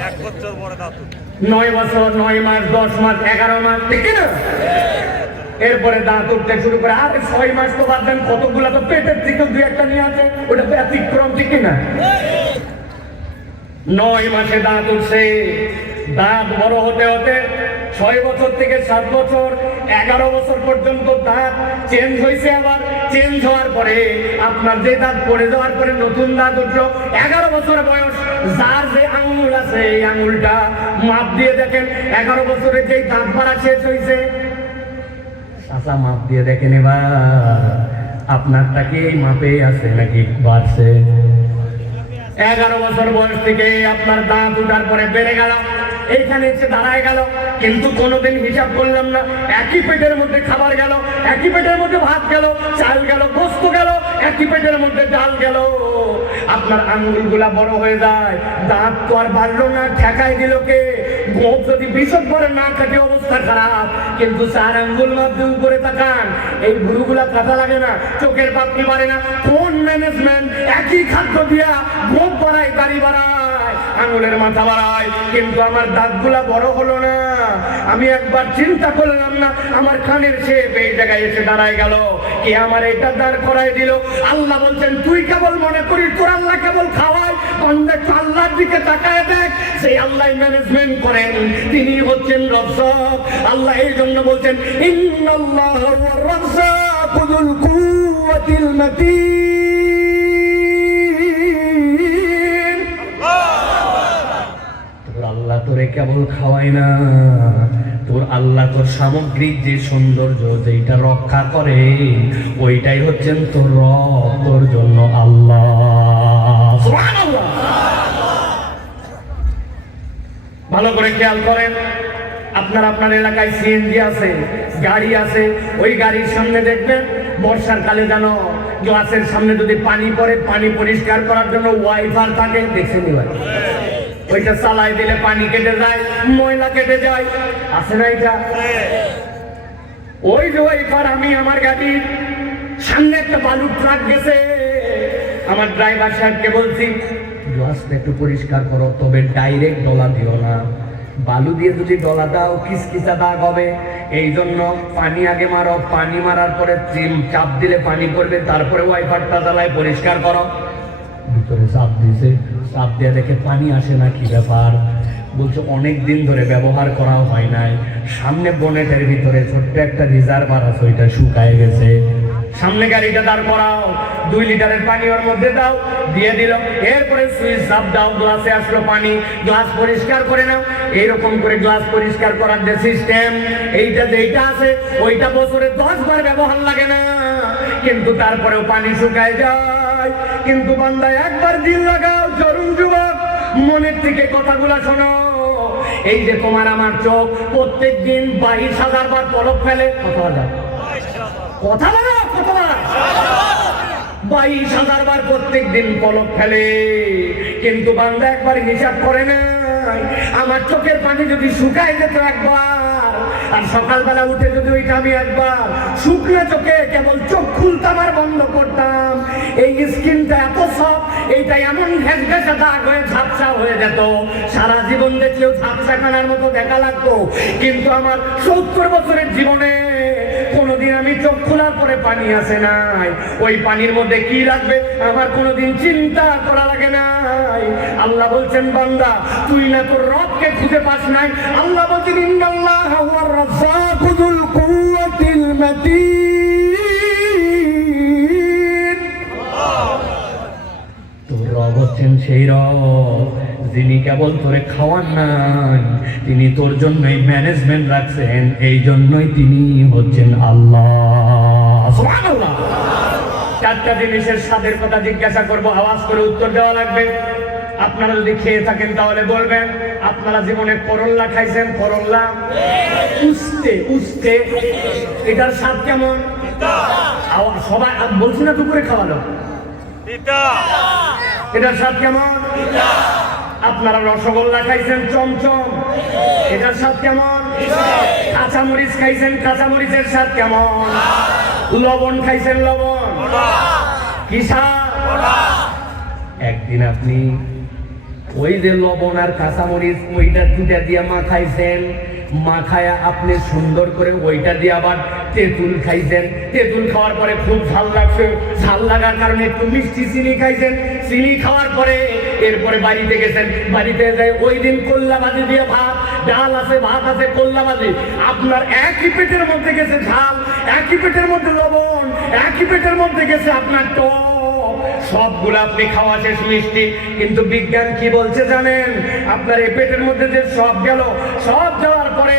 1 বছর বড় দাঁত। 9 বছর, 9 মাস, 10 মাস, 11 মাস, ঠিক না? এরপরে দাঁত উঠতে শুরু করে। আরে 6 মাস তো বাদ দেন, কতগুলা তো পেটের থেকে 2-1টা নিয়ে আছে, ওটা ব্যতিক্রম, ঠিক না? 9 মাসে দাঁত উঠছে, দাঁত বড় হতে হতে 6 বছর থেকে 7 বছর, 11 বছর পর্যন্ত দাঁত চেঞ্জ হয়েছে। আবার চেঞ্জ হওয়ার পরে আপনার যে দাঁত পড়ে যাওয়ার পরে নতুন দাঁত উঠলো। 11 বছর বয়স, যার যে আঙুল আছে এই আঙুলটা মাপ দিয়ে দেখেন 11 বছরে যে দাঁত বাড়া শেষ হয়েছে, চাচা মাপ দিয়ে দেখেন এবার আপনারটা কি এই মাপে আছে নাকি বাড়ছে? 11 বছর বয়স থেকে আপনার দাঁত উঠার পরে বেড়ে গেল, এইখানে এসে দাঁড়ায় গেল, কিন্তু কোনোদিন হিসাব করলাম না। একই পেটের মধ্যে খাবার গেল, একই পেটের মধ্যে ভাত গেল, চাল গেল, গোস্ত গেল, একই পেটের মধ্যে ডাল গেল। আপনার আঙ্গুলগুলা বড় হয়ে যায়, দাঁত তো আর বাড়লো না, ঠেকাই দিল কে? গোপ যদি বিষদ পরে না কাটে অবস্থা খারাপ, কিন্তু 4 আঙ্গুল মাধ্যমে উপরে তাকান, এই ভুরুগুলা কাটা লাগে না, চোখের পাপড়ি মারে না। কোন ম্যানেজমেন্ট একই খাদ্য দিয়া গোপ বাড়ায়, দাড়ি বাড়ায়, আঙুলের মাথা বাড়ায়, কিন্তু আমার দাঁতগুলা বড় হলো না। আমি একবার চিন্তা করলাম না, আমার কানের শেপ এই জায়গায় এসে দাঁড়ায় গেল, কে আমার এটা দাঁড় করাই দিল? আল্লাহ বলছেন তুই কেবল মনে করিস তোর আল্লাহ কেবল খাওয়ায়, বান্দা আল্লাহর দিকে তাকায় দেখ, সেই আল্লাহ ম্যানেজমেন্ট করেন, তিনি হচ্ছেন রাজ্জাক। আল্লাহ এই জন্য বলছেন ইন্নাল্লাহু হুয়ার রাজ্জাকু যুল কুওয়াতিল মাতিন। তোর আল্লাহ তোরে কেবল খাওয়ায় না, তোর আল্লাহ তোর সামগ্রিক যে সৌন্দর্য যেটা রক্ষা করে, ওইটাই হচ্ছেন তোর রব, তোর জন্য আল্লাহ। সুবহানাল্লাহ। ভালো করে খেয়াল করেন, আপনার এলাকায় সিএনজি আছে, গাড়ি আছে, ওই গাড়ির সামনে দেখবেন বর্ষার কালে যেন গ্লাসের সামনে যদি পানি পড়ে, পানি পরিষ্কার করার জন্য ওয়াইফার থাকে, দেখছেন ভাই? ওইটা চালাই দিলে পানি কেটে যায়, ময়লা কেটে যায়, আছে না এটা? ওই যে ওয়াইফার আমি আমার গাড়ির সামনে একটা বালুর ট্রাক গেছে, আমার ড্রাইভার সাহেবকে বলছি গ্লাসটা একটু পরিষ্কার করো, তবে ডাইরেক্ট ডলা দিও না, বালু দিয়ে যদি ডলা দাও কিসকিসা দাগ হবে, এই জন্য পানি আগে মারো, পানি মারার পরে চাপ দিলে পানি পড়বে, তারপরে ওয়াইপারটা জ্বালায় পরিষ্কার করো। ভিতরে চাপ দিয়েছে, চাপ দিয়ে দেখে পানি আসে না, কি ব্যাপার? বলছে অনেক দিন ধরে ব্যবহার করা হয় নাই, সামনে বনেটের ভিতরে ছোট্ট একটা রিজার্ভার আছে, ওইটা শুকায় গেছে, সামনে গাড়িটা দাঁড় করাও, 2 লিটারের পানি ওর মধ্যে দাও, দিয়ে দিল, এরপরে সুইচ চাপ দাও, গ্লাসে আসলো পানি, গ্লাস পরিষ্কার করে নাও। এইরকম করে গ্লাস পরিষ্কার করার যে সিস্টেম, এইটা যেইটা আছে ওইটা বছরে 10 বার ব্যবহার লাগে না, কিন্তু তারপরেও পানি শুকায় যায়। কিন্তু বান্দা একবার দিল লাগাও, তরুণ যুবক, মনের থেকে কথাগুলা শোনো। এই যে তোমার আমার চোখ প্রত্যেক দিন 22,000 বার পলক ফেলে, কথা বলো, 22,000 বার প্রত্যেক দিন পলক ফেলে, কিন্তু বান্দা একবার হিসাব করে না। আমার চোখের পানি যদি শুকায় যেত একবার, আর সকালবেলা উঠে যদি ওইটা আমি একবার শুকনো চোখে কেবল চোখ খুলতাম আর বন্ধ করতাম, এই স্কিনটা এত সফট, এইটা এমন ঘেঁষঘেঁষা দাগ হয়ে ঝাপসা হয়ে যেত, সারা জীবন দেখলেও ঝাপসা খানার মতো দেখা লাগতো। কিন্তু আমার 70 বছরের জীবনে কোনোদিন আমি চোখ খোলার পরে পানি আসে নাই, ওই পানির মধ্যে কি লাগবে আমার কোনোদিন চিন্তা করা লাগে নাই। আল্লাহ বলছেন বান্দা তুই না তোর রবকে খুঁজে পাস নাই, আল্লাহ বলছেন ইন্নাল্লাহা হুয়ার রাজ্জাকু যুল কুওয়াতিল মাতিন। তোর রব হচ্ছেন সেই রব যিনি কেবল তোরে খাওয়ান নাই, তিনি তোর জন্যই ম্যানেজমেন্ট রাখছেন, এই জন্যই তিনি হচ্ছেন আল্লাহ। সুবহানাল্লাহ। 4টা জিনিসের স্বাদের কথা জিজ্ঞাসা করব, আওয়াজ করে উত্তর দেওয়া লাগবে। আপনারা যদি খেয়ে থাকেন তাহলে বলবেন। আপনারা জীবনে করল্লা খাইছেন? করল্লা উস্তে, উস্তে, এটার স্বাদ কেমন? সবাই বলছি না দুপুরে খাওয়ালো, এটার স্বাদ কেমন? আপনারা রসগোল্লা খাইছেন? চমচম, এটার স্বাদ কেমন? কাঁচামরিচ খাইছেন? কাঁচামরিচের স্বাদ কেমন? লবণ খাইছেন? লবণ কি স্বাদ? একদিন আপনি ওই যে লবণ আর কাঁচামরিচ ওইটা দুটা দিয়ে মাখাইছেন, মাখায়া আপনি সুন্দর করে ওইটা দিয়ে আবার তেঁতুল খাইছেন, তেঁতুল খাওয়ার পরে খুব ঝাল লাগছে, ঝাল লাগার কারণে একটু মিষ্টি চিনি খাইছেন, চিনি খাওয়ার পরে এরপরে বাড়িতে গেছেন, বাড়িতে যাই ওই দিন কল্লা ভাজি দিয়ে ভাত, ডাল আছে, ভাত আছে, কল্লা ভাজি, আপনার একই পেটের মধ্যে গেছে ঝাল, একই পেটের মধ্যে লবণ, একই পেটের মধ্যে গেছে আপনার টক, সবগুলো আপনি খাওয়া শেষ মিষ্টি। কিন্তু বিজ্ঞান কি বলছে জানেন? আপনার এই পেটের মধ্যে যে সব গেল, সব যাওয়ার পরে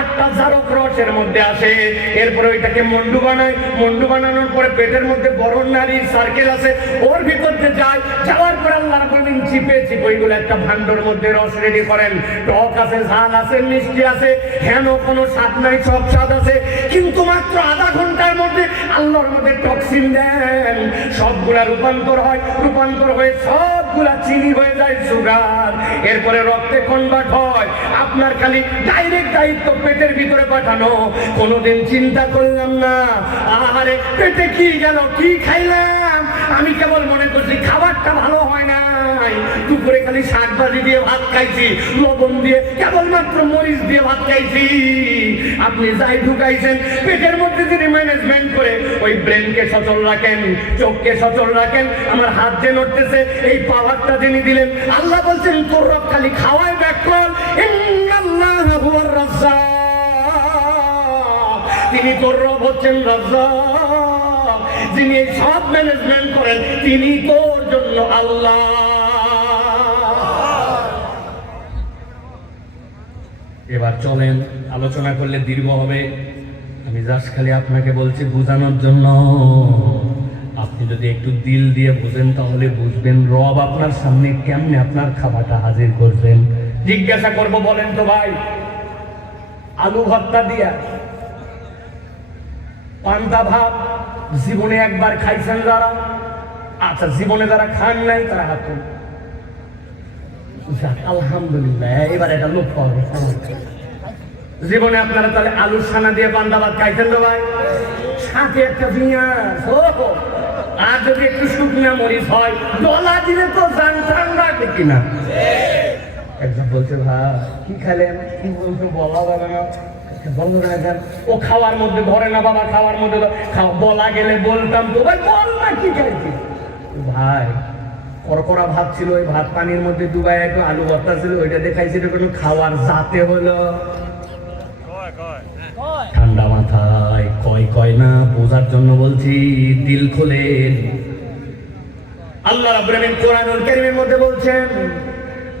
8টা জারক রসের মধ্যে আসে, এরপরে ওইটাকে মন্ডু বানায়, মন্ডু বানানোর পরে পেটের মধ্যে বড় নারী সার্কেল আছে, ওর ভিতর দিয়ে যায়, যাওয়ার পরে আল্লাহ রাব্বুল আলামিন চিপে চিপে ওইগুলো একটা ভান্ডার মধ্যে রস রেডি করেন, টক আছে, ঝাল আছে, মিষ্টি আছে, হেন কোনো স্বাদ নাই, সব স্বাদ আছে, কিন্তু মাত্র আধা ঘন্টার মধ্যে আল্লাহর মধ্যে টক্সিন দেন, সবগুলা রূপান্তর হয়, রূপান্তর হয়ে সবগুলা চিনি হয়ে যায় সুগার, এরপরে রক্তে কনভার্ট হয়। আপনার খালি ডাইরেক্ট দায়িত্ব পেটের ভিতরে পাঠানো, কোনোদিন চিন্তা করলাম না আহারে পেটে কি গেল, কি খাইলাম, আমি কেবল মনে করছি খাবারটা ভালো হয় নাই, দুপুরে খালি শাকভাজি দিয়ে ভাত খাইছি, লবণ দিয়ে কেবলমাত্র মরিচ দিয়ে ভাত খাইছি। আপনি যাই ঢুকাইছেন পেটের মধ্যে যিনি ম্যানেজমেন্ট করে ওই ব্রেনকে সচল রাখেন, চোখকে সচল রাখেন, আমার হাত যে নড়তেছে এই পাওয়ারটা যিনি দিলেন, আল্লাহ বলছেন তোর রব খালি খাওয়ায় ব্যাক কর, ইন্নাল্লাহা হুয়ার রাজ্জাক, তিনি তোর রব হচ্ছেন রাজ্জাক, যিনি এই সব ম্যানেজমেন্ট করেন, তিনি তোর জন্য আল্লাহ। এবার চলেন, আলোচনা করলে দীর্ঘ হবে, আমি জাস্ট খালি আপনাকে বলছি বোঝানোর জন্য, আপনি যদি একটু দিল দিয়ে বুঝেন তাহলে বুঝবেন রব আপনার সামনে কেমনে আপনার খাবারটা হাজির করবেন। জিজ্ঞাসা করব, বলেন তো ভাই, আলু ভর্তা দিয়া পান্তা ভাত জীবনে একবার খাইছেন যারা? আচ্ছা, জীবনে যারা খান নাই তারা হাত তুলুন। আলহামদুলিল্লাহ, এবার এটা লোক পাওয়া জীবনে আপনারা তাহলে আলুর ছানা দিয়ে পান্তা ভাত খাইছেন তো ভাই? সাথে একটা পেঁয়াজ, ও আর যদি একটু শুকনা মরিচ হয়, ডলা দিলে তো জান ঠান্ডা, ঠিক কিনা? একজন বলছে ভাই কি খাইলেন, কি বলছো বলা যাবে না, বন্ধ করে দেন। ও খাওয়ার মধ্যে ধরে না বাবা, খাওয়ার মধ্যে বলা গেলে বলতাম তো ভাই, বল না কি খাইছি ভাই। করকরা ভাত ছিল, ওই ভাত পানির মধ্যে ডুবাই একটু আলু ভর্তা ছিল, ওইটা দেখাইছিল কোনো খাওয়ার জাতে হলো। ঠান্ডা মাথায় কয় কয় না, বোঝার জন্য বলছি, দিল খোলেন। আল্লাহ রাব্বুল আলামিন কোরআনুল কারীমের মধ্যে বলছেন,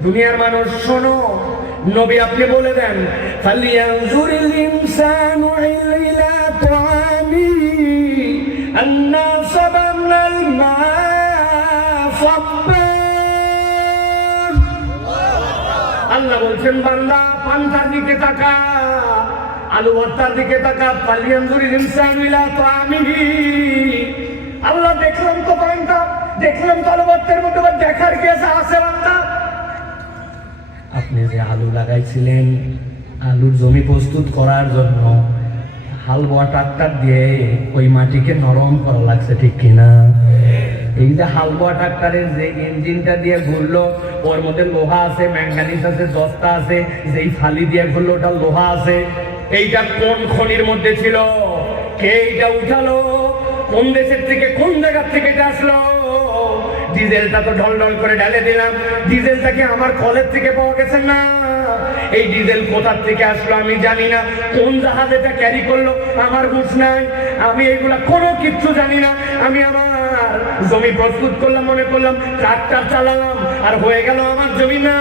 দুনিয়ার মানুষ শোনো, নবী আপনি বলে দেন, ফালিয়ানজুরিল ইনসানু ইলা তাআমি আন্না সাবানাল মা সাব্বা। আল্লাহ বলছেন বান্দা পান্তার দিকে তাকা, আলু ভর্তার দিকে তাকা, ফালিয়ানজুরিল ইনসানু ইলা তাআমিহি। আল্লাহ দেখলাম তো পান্তা, দেখলাম তো আলু ভর্তার মধ্যে দেখার কি আছে বান্দা? আপনি যে আলু লাগাইছিলেন, আলুর জমি প্রস্তুত করার জন্য হাল বোয়া ট্রাক্টর দিয়ে ওই মাটিকে নরম করা লাগছে, ঠিক কিনা? এই যে হাল বোয়া ট্রাক্টরের যে ইঞ্জিনটা দিয়ে ঘুরলো, ওর মধ্যে লোহা আছে, ম্যাঙ্গানিজ আছে, দস্তা আছে, যেই ফালি দিয়ে ঘুরলো ওটা লোহা আছে। এইটা কোন খনির মধ্যে ছিল? কে এইটা উঠালো? কোন দেশের থেকে, কোন জায়গার থেকে এটা আসলো? ডিজেলটা তো ঢল ঢল করে ঢেলে দিলাম, ডিজেলটাকে আমার কলের থেকে পাওয়া গেছে না। এই ডিজেল কোথার থেকে আসলো আমি জানি না, কোন জাহাজ এটা ক্যারি করলো আমার হুঁশ নাই, আমি এগুলা কোনো কিচ্ছু জানি না। আমি আমার জমি প্রস্তুত করলাম, মনে করলাম ট্রাক্টর চালালাম আর হয়ে গেল আমার জমি না।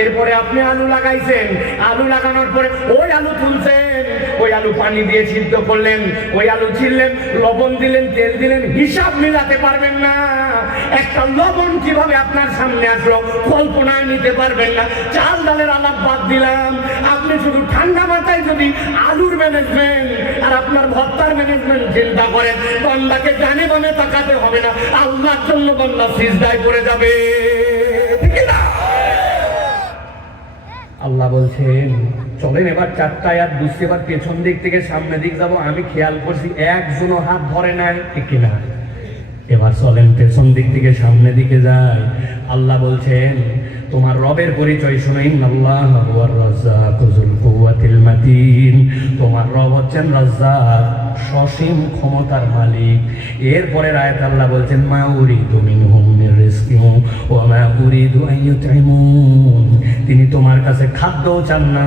এরপরে আপনি আলু লাগাইছেন, আলু লাগানোর পরে ওই আলু তুলছেন, ওই আলু পানি দিয়ে সিদ্ধ করলেন, ওই আলু ছিললেন, লবণ দিলেন, তেল দিলেন, হিসাব মিলাতে পারবেন না। একটা লবণ কিভাবে আপনার সামনে আসলো কল্পনায় নিতে পারবেন না। চাল ডালের আলাপ বাদ দিলাম, আপনি শুধু ঠান্ডা মাথায় যদি আলুর ম্যানেজমেন্ট আর আপনার ভর্তার ম্যানেজমেন্ট চিন্তা করেন, বান্দাকে জানে বামে তাকাতে হবে না, আল্লাহর জন্য বান্দা সিজদায় পড়ে যাবে, ঠিক না? আল্লাহ বলছেন চলেন এবার চারটা আয়াত বুঝতে, এবার পেছন দিক থেকে সামনে দিক যাবো। আমি খেয়াল করছি একজনও হাত ধরে নাই, ঠিক কিনা? এবার চলেন পেছন দিক থেকে সামনে দিকে যাই। আল্লাহ বলছেন তোমার রবের পরিচয় শুনে, ইন্নাল্লাহ হুয়ার রাজ্জাকু যুল কুওয়াতিল মাতিন। তোমার রব হচ্ছেন রাজ্জাক, সসীম ক্ষমতার মালিক। এরপরে আয়াত আল্লাহ বলছেন মা উরিদু মিনহুম মির রিজকিন ওয়া মা উরিদু আন ইউতঈমুন। তিনি তোমার কাছে খাদ্যও চান না,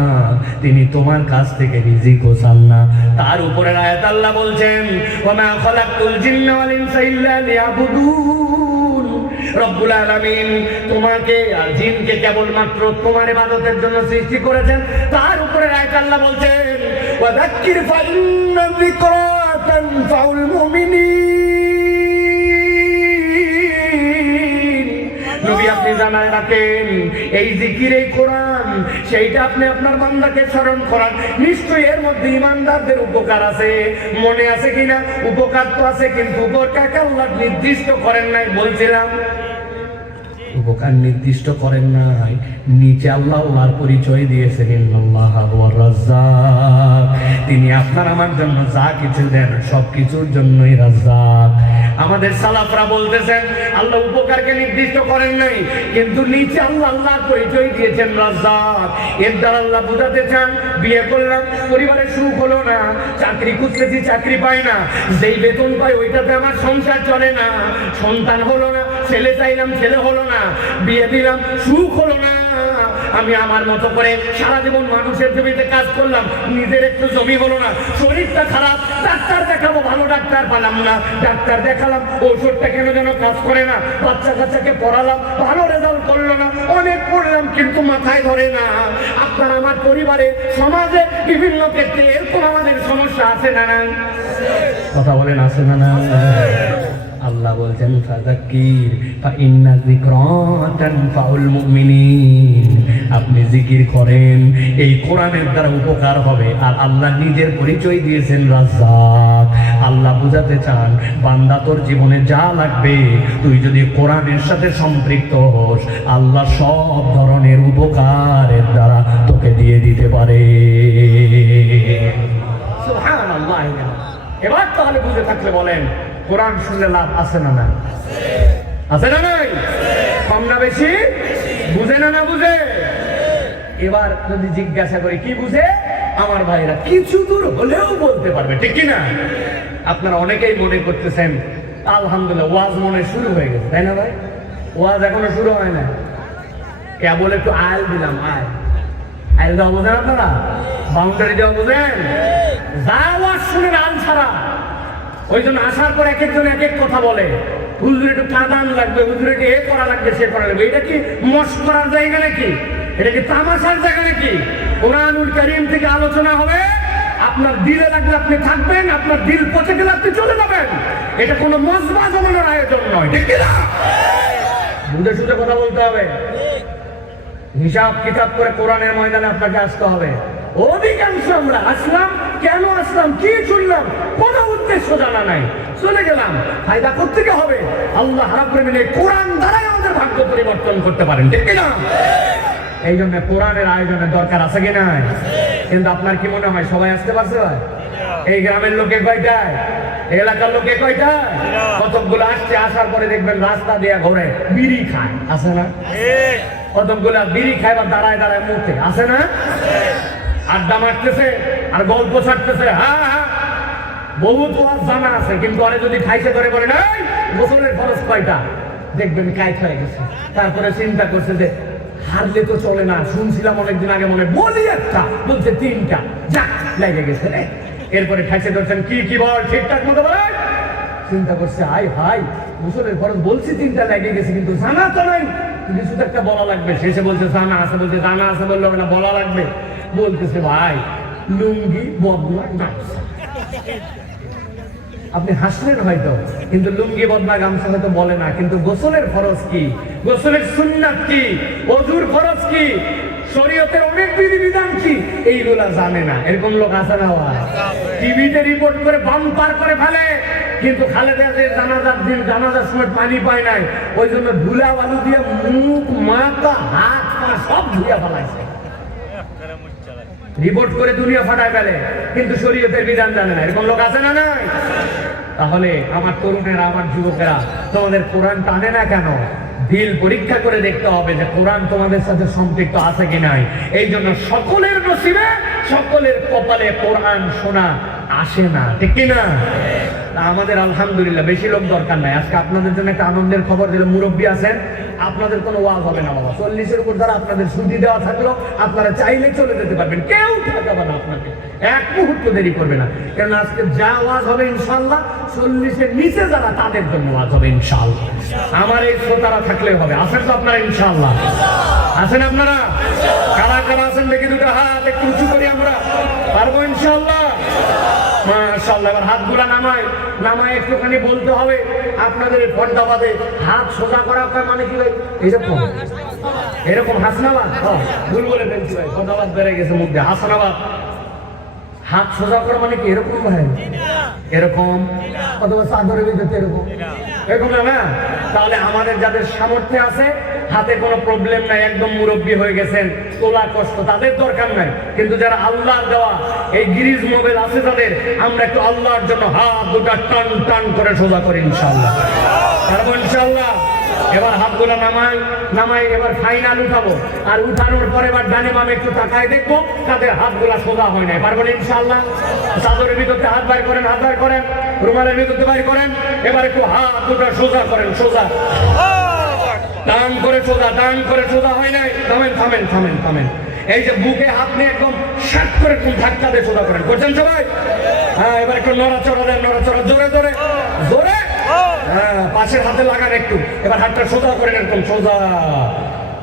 তিনি তোমার কাছ থেকে রিজিকও চান না। তার উপরে আয়াত আল্লাহ বলছেন ওয়া মা খালাকতুল জিন্না ওয়াল ইনসা ইল্লা লিয়াবুদুন। রব্বুল আলামিন তোমাকে আর জিনকে কেবলমাত্র তোমার ইবাদতের জন্য সৃষ্টি করেছেন। তার উপরে আয়াত আল্লাহ বলছেন ওয়া যাক্কির ফাইন্না যিকরা তানফাউল মুমিনিন। নবী আপনি জানায় রাখেন এই জিকির, এই কোরআন, সেইটা আপনি আপনার বান্দাকে স্মরণ করান, নিশ্চয়ই এর মধ্যে ইমানদারদের উপকার আছে। মনে আছে কিনা? উপকার তো আছে, কিন্তু উপকারকে আল্লাহ নির্দিষ্ট করেন নাই, বলছিলাম উপকার নির্দিষ্ট করেন নাই। নিচে আল্লাহ আল্লাহর পরিচয় দিয়েছেন ইন্নাল্লাহ হুয়ার রাজ্জাক। তিনি আপনার আমার জন্য যা কিছু দেন সব কিছুর জন্যই রাজ্জাক। আমাদের সালাফরা বলতেছেন আল্লাহ উপকারকে নির্দিষ্ট করেন নাই, কিন্তু নিচে আল্লাহ আল্লাহর পরিচয় দিয়েছেন রাজ্জাক। এর দ্বারা আল্লাহ বোঝাতে চান বিয়ে করলাম, পরিবারের সুখ হলো না, চাকরি খুঁজতেছি, চাকরি পাই না, যেই বেতন পাই ওইটাতে আমার সংসার চলে না, সন্তান হলো না, ছেলে চাইলাম ছেলে হলো না, বিয়ে দিলাম সুখ হলো না, আমি আমার মতো করে সারা জীবন মানুষের জমিতে কাজ করলাম, নিজের একটু জমি হলো না, শরীরটা খারাপ, ডাক্তার দেখাবো, ভালো ডাক্তার পেলাম না, ডাক্তার দেখালাম, ওষুধটা কেন যেন কাজ করে না, বাচ্চা কাচ্চাকে পড়ালাম, ভালো রেজাল্ট করলো না, অনেক পড়লাম কিন্তু মাথায় ধরে না। আপনার আমার পরিবারে, সমাজে, বিভিন্ন ক্ষেত্রে এরকম আমাদের সমস্যা আছে না না? কথা বলেন আছে না না? আল্লাহ বলছেন ফাযাক্কির ফাইন্না যিকরা তানফাউল মুমিনিন। আপনি জিকির করেন, এই কোরআনের দ্বারা উপকার হবে। আর আল্লাহ নিজের পরিচয় দিয়েছেন রাজ্জাক। আল্লাহ বুঝাতে চান বান্দা তোর জীবনে যা লাগবে তুই যদি কোরআনের সাথে সম্পৃক্ত হোস, আল্লাহ সব ধরনের উপকারের দ্বারা কাউকে দিয়ে দিতে পারে। সুবহানাল্লাহ। এবার তাহলে বুঝে থাকলে বলেন, কোরআন শুনলে লাভ আছে না নাই? আছে না নাই? কম না বেশি? বুঝে না না বুঝে? এবার যদি জিজ্ঞাসা করি কি বুঝে, আমার ভাইরা কিছু দূর হলেও বলতে পারবে, ঠিক কি না? আপনারা অনেকেই মনে করতেছেন আলহামদুলিল্লাহ ওয়াজ মনে শুরু হয়ে গেছে, তাই না ভাই? ওয়াজ এখনো শুরু হয় না, কেবল একটু আয়াল দিলাম। আয়াল দেওয়া বোঝেন আপনারা? বাউন্ডারি দেওয়া বোঝেন? যা ওয়াজ শুনেন আল ছাড়া। ওই জন্য আসার পর এক একজন এক এক কথা বলে, হুজুর একটু কাঁদান লাগবে, হুজুর একটু এ করা লাগবে, সে করা লাগবে। এটা কি মস্করার জায়গা নাকি? এটা কি তামাশার জায়গা নাকি? কোরআনুল কারীম থেকে আলোচনা হবে, আপনার দিলে লাগলে আপনি থাকবেন, আপনার দিল পচে গেলে আপনি চলে যাবেন। এটা কোনো মজমা জমানোর আয়োজন নয়, ঠিক কি না? বুঝে শুনে কথা বলতে হবে, হিসাব কিতাব করে কোরআনের ময়দানে আপনাকে আসতে হবে। অধিকাংশ আমরা আসলাম, কেন আসলাম, কি শুনলাম, কোন উদ্দেশ্য জানা নাই, চলে গেলাম। ফায়দা কোত্থেকে হবে? আল্লাহ রাব্বুল আলামিন কোরআন দ্বারাই আমাদের ভাগ্য পরিবর্তন করতে পারেন, ঠিক কি না? এই জন্য কোরআনের আয়োজনের দরকার আছে কি নাই? কিন্তু আপনার কি মনে হয় সবাই আসতে পারছে ভাই? এই গ্রামের লোকে কয়টায়, এলাকার লোকে কয়টায়? কতকগুলো আসছে, আসার পরে দেখবেন রাস্তা দিয়ে ঘুরে বিড়ি খায়, আছে না? কতকগুলা বিড়ি খায় বা দাঁড়ায় দাঁড়ায় মুখে, আছে না? আড্ডা মারতেছে আর গল্প ছাড়তেছে। হ্যাঁ, বহুত ওয়াজ জানা আছে, কিন্তু আরে যদি খাইছে ধরে বলে নাই গোসলের খরচ কয়টা, দেখবেন কাইট হয়ে গেছে। তারপরে চিন্তা করছে যে হারলে তো চলে না, শুনছিলাম অনেকদিন আগে, মনে বলি একটা, বলছে 3টা, যাক লেগে গেছে রে। এরপরে খাইছে ধরছেন, কি কি বল, ঠিকঠাক মতো বল। চিন্তা করছে, আই ভাই গোসলের খরচ বলছি 3টা লেগে গেছে, কিন্তু জানা তো নাই, কিছু তো একটা বলা লাগবে। শেষে বলছে জানা আছে, বলছে জানা আছে বললো না, বলা লাগবে। বলতেছে ভাই লুঙ্গি বদলা গামছা। আপনি হাসলেন হয়তো, কিন্তু লুঙ্গি বদলা গামছা হয়তো বলে না, কিন্তু গোসলের খরচ কি, গোসলের সুন্নাত কি, ওযুর খরচ কি, শরীয়তের অনেক বিধিবিধান কি, এইগুলা জানে না। এরকম লোক আছে না? টিভিতে রিপোর্ট করে বাম্পার করে ফেলে, কিন্তু খালেদা জিয়ার জানাজার দিন জানাজার সময় পানি পায় নাই, ওই জন্য ধুলা বালু দিয়ে মুখ মাথা হাত পা সব ধুয়ে ফেলাইছে, রিপোর্ট করে দুনিয়া ফাটায় ফেলে, কিন্তু শরীয়তের বিধান জানে না। এরকম লোক আছে না নাই? তাহলে আমার তরুণেরা, আমার যুবকেরা, তোমাদের কোরআন টানে না কেন? দিল পরীক্ষা করে দেখতে হবে যে কোরআন তোমাদের সাথে সম্পৃক্ত আছে কি নাই। এই জন্য সকলের নসিবে, সকলের কপালে কোরআন শোনা আসে না, ঠিক কি না? আমাদের আলহামদুলিল্লাহ বেশি লোক দরকার নাই। আজকে আপনাদের জন্য একটা আনন্দের খবর দিলে, মুরব্বী আছেন, আপনাদের কোনো ওয়াজ হবে না বাবা। 40-এর উপর দ্বারা আপনাদের ছুটি দেওয়া থাকলো, আপনারা চাইলে চলে যেতে পারবেন, কেউ ঠেকাবে না আপনাকে, এক মুহূর্ত দেরি করবে না। কারণ আজকে যা ওয়াজ হবে ইনশাআল্লাহ 40-এর নিচে যারা, তাদের জন্য ওয়াজ হবে ইনশাআল্লাহ। আমার এই শ্রোতারা থাকলে হবে। আছেন তো আপনারা ইনশাআল্লাহ? আছেন আপনারা? কারা কারা আছেন দেখি দুটো হাত একটু উঁচু করি, আমরা পারবো ইনশাআল্লাহ? মাশাআল্লাহ। এবার হাতগুলা নামায় একটুখানি বলতে হবে আপনাদের পর্দাবাদে হাত সোজা করা মানে কি ভাই? এরকম হাসনাবাদ, ভুল বলে ফেলছি ভাই, পর্দাবাদ বেড়ে গেছে মুখ দিয়ে। হাসনাবাদ, হাত সোজা করা মানে কি এরকম ভাই? এরকম, অথবা চাদরের ভিতরে এরকম, এরকম না? তাহলে আমাদের যাদের সামর্থ্য আছে, হাতে কোনো প্রবলেম নাই, একদম মুরব্বী হয়ে গেছেন, তোলা কষ্ট, তাদের দরকার নাই। কিন্তু যারা আল্লাহর দেওয়া এই গিরিজ মোবাইল আছে তাদের, আমরা একটু আল্লাহর জন্য হাত দুটা টান টান করে সোজা করি ইনশাআল্লাহ, পারবো ইনশাআল্লাহ? এবার হাতগুলো নামাই এবার ফাইনাল উঠাবো, আর উঠানোর পরে এবার ডানে বামে একটু তাকায় দেখবো তাদের হাতগুলা সোজা হয় নাই, পারবো ইনশাআল্লাহ? চাদরের ভিতরে হাত বাইর করেন, হাত বাইর করেন, রুমালের ভিতরে বাইর করেন, এবার একটু হাত দুটা সোজা করেন, সোজা টান করে সোজা, টান করে সোজা হয় নাই, থামেন থামেন থামেন থামেন। এই যে বুকে হাত নিয়ে একদম শাট করে ধাক্কা দিয়ে সোজা করেন, করছেন সবাই? হ্যাঁ, এবার একটু নড়াচড়া দেন, নড়াচড়া জোরে জোরে জোরে, হ্যাঁ, পাশের হাতে লাগান একটু। এবার হাতটা সোজা করেন, একদম সোজা।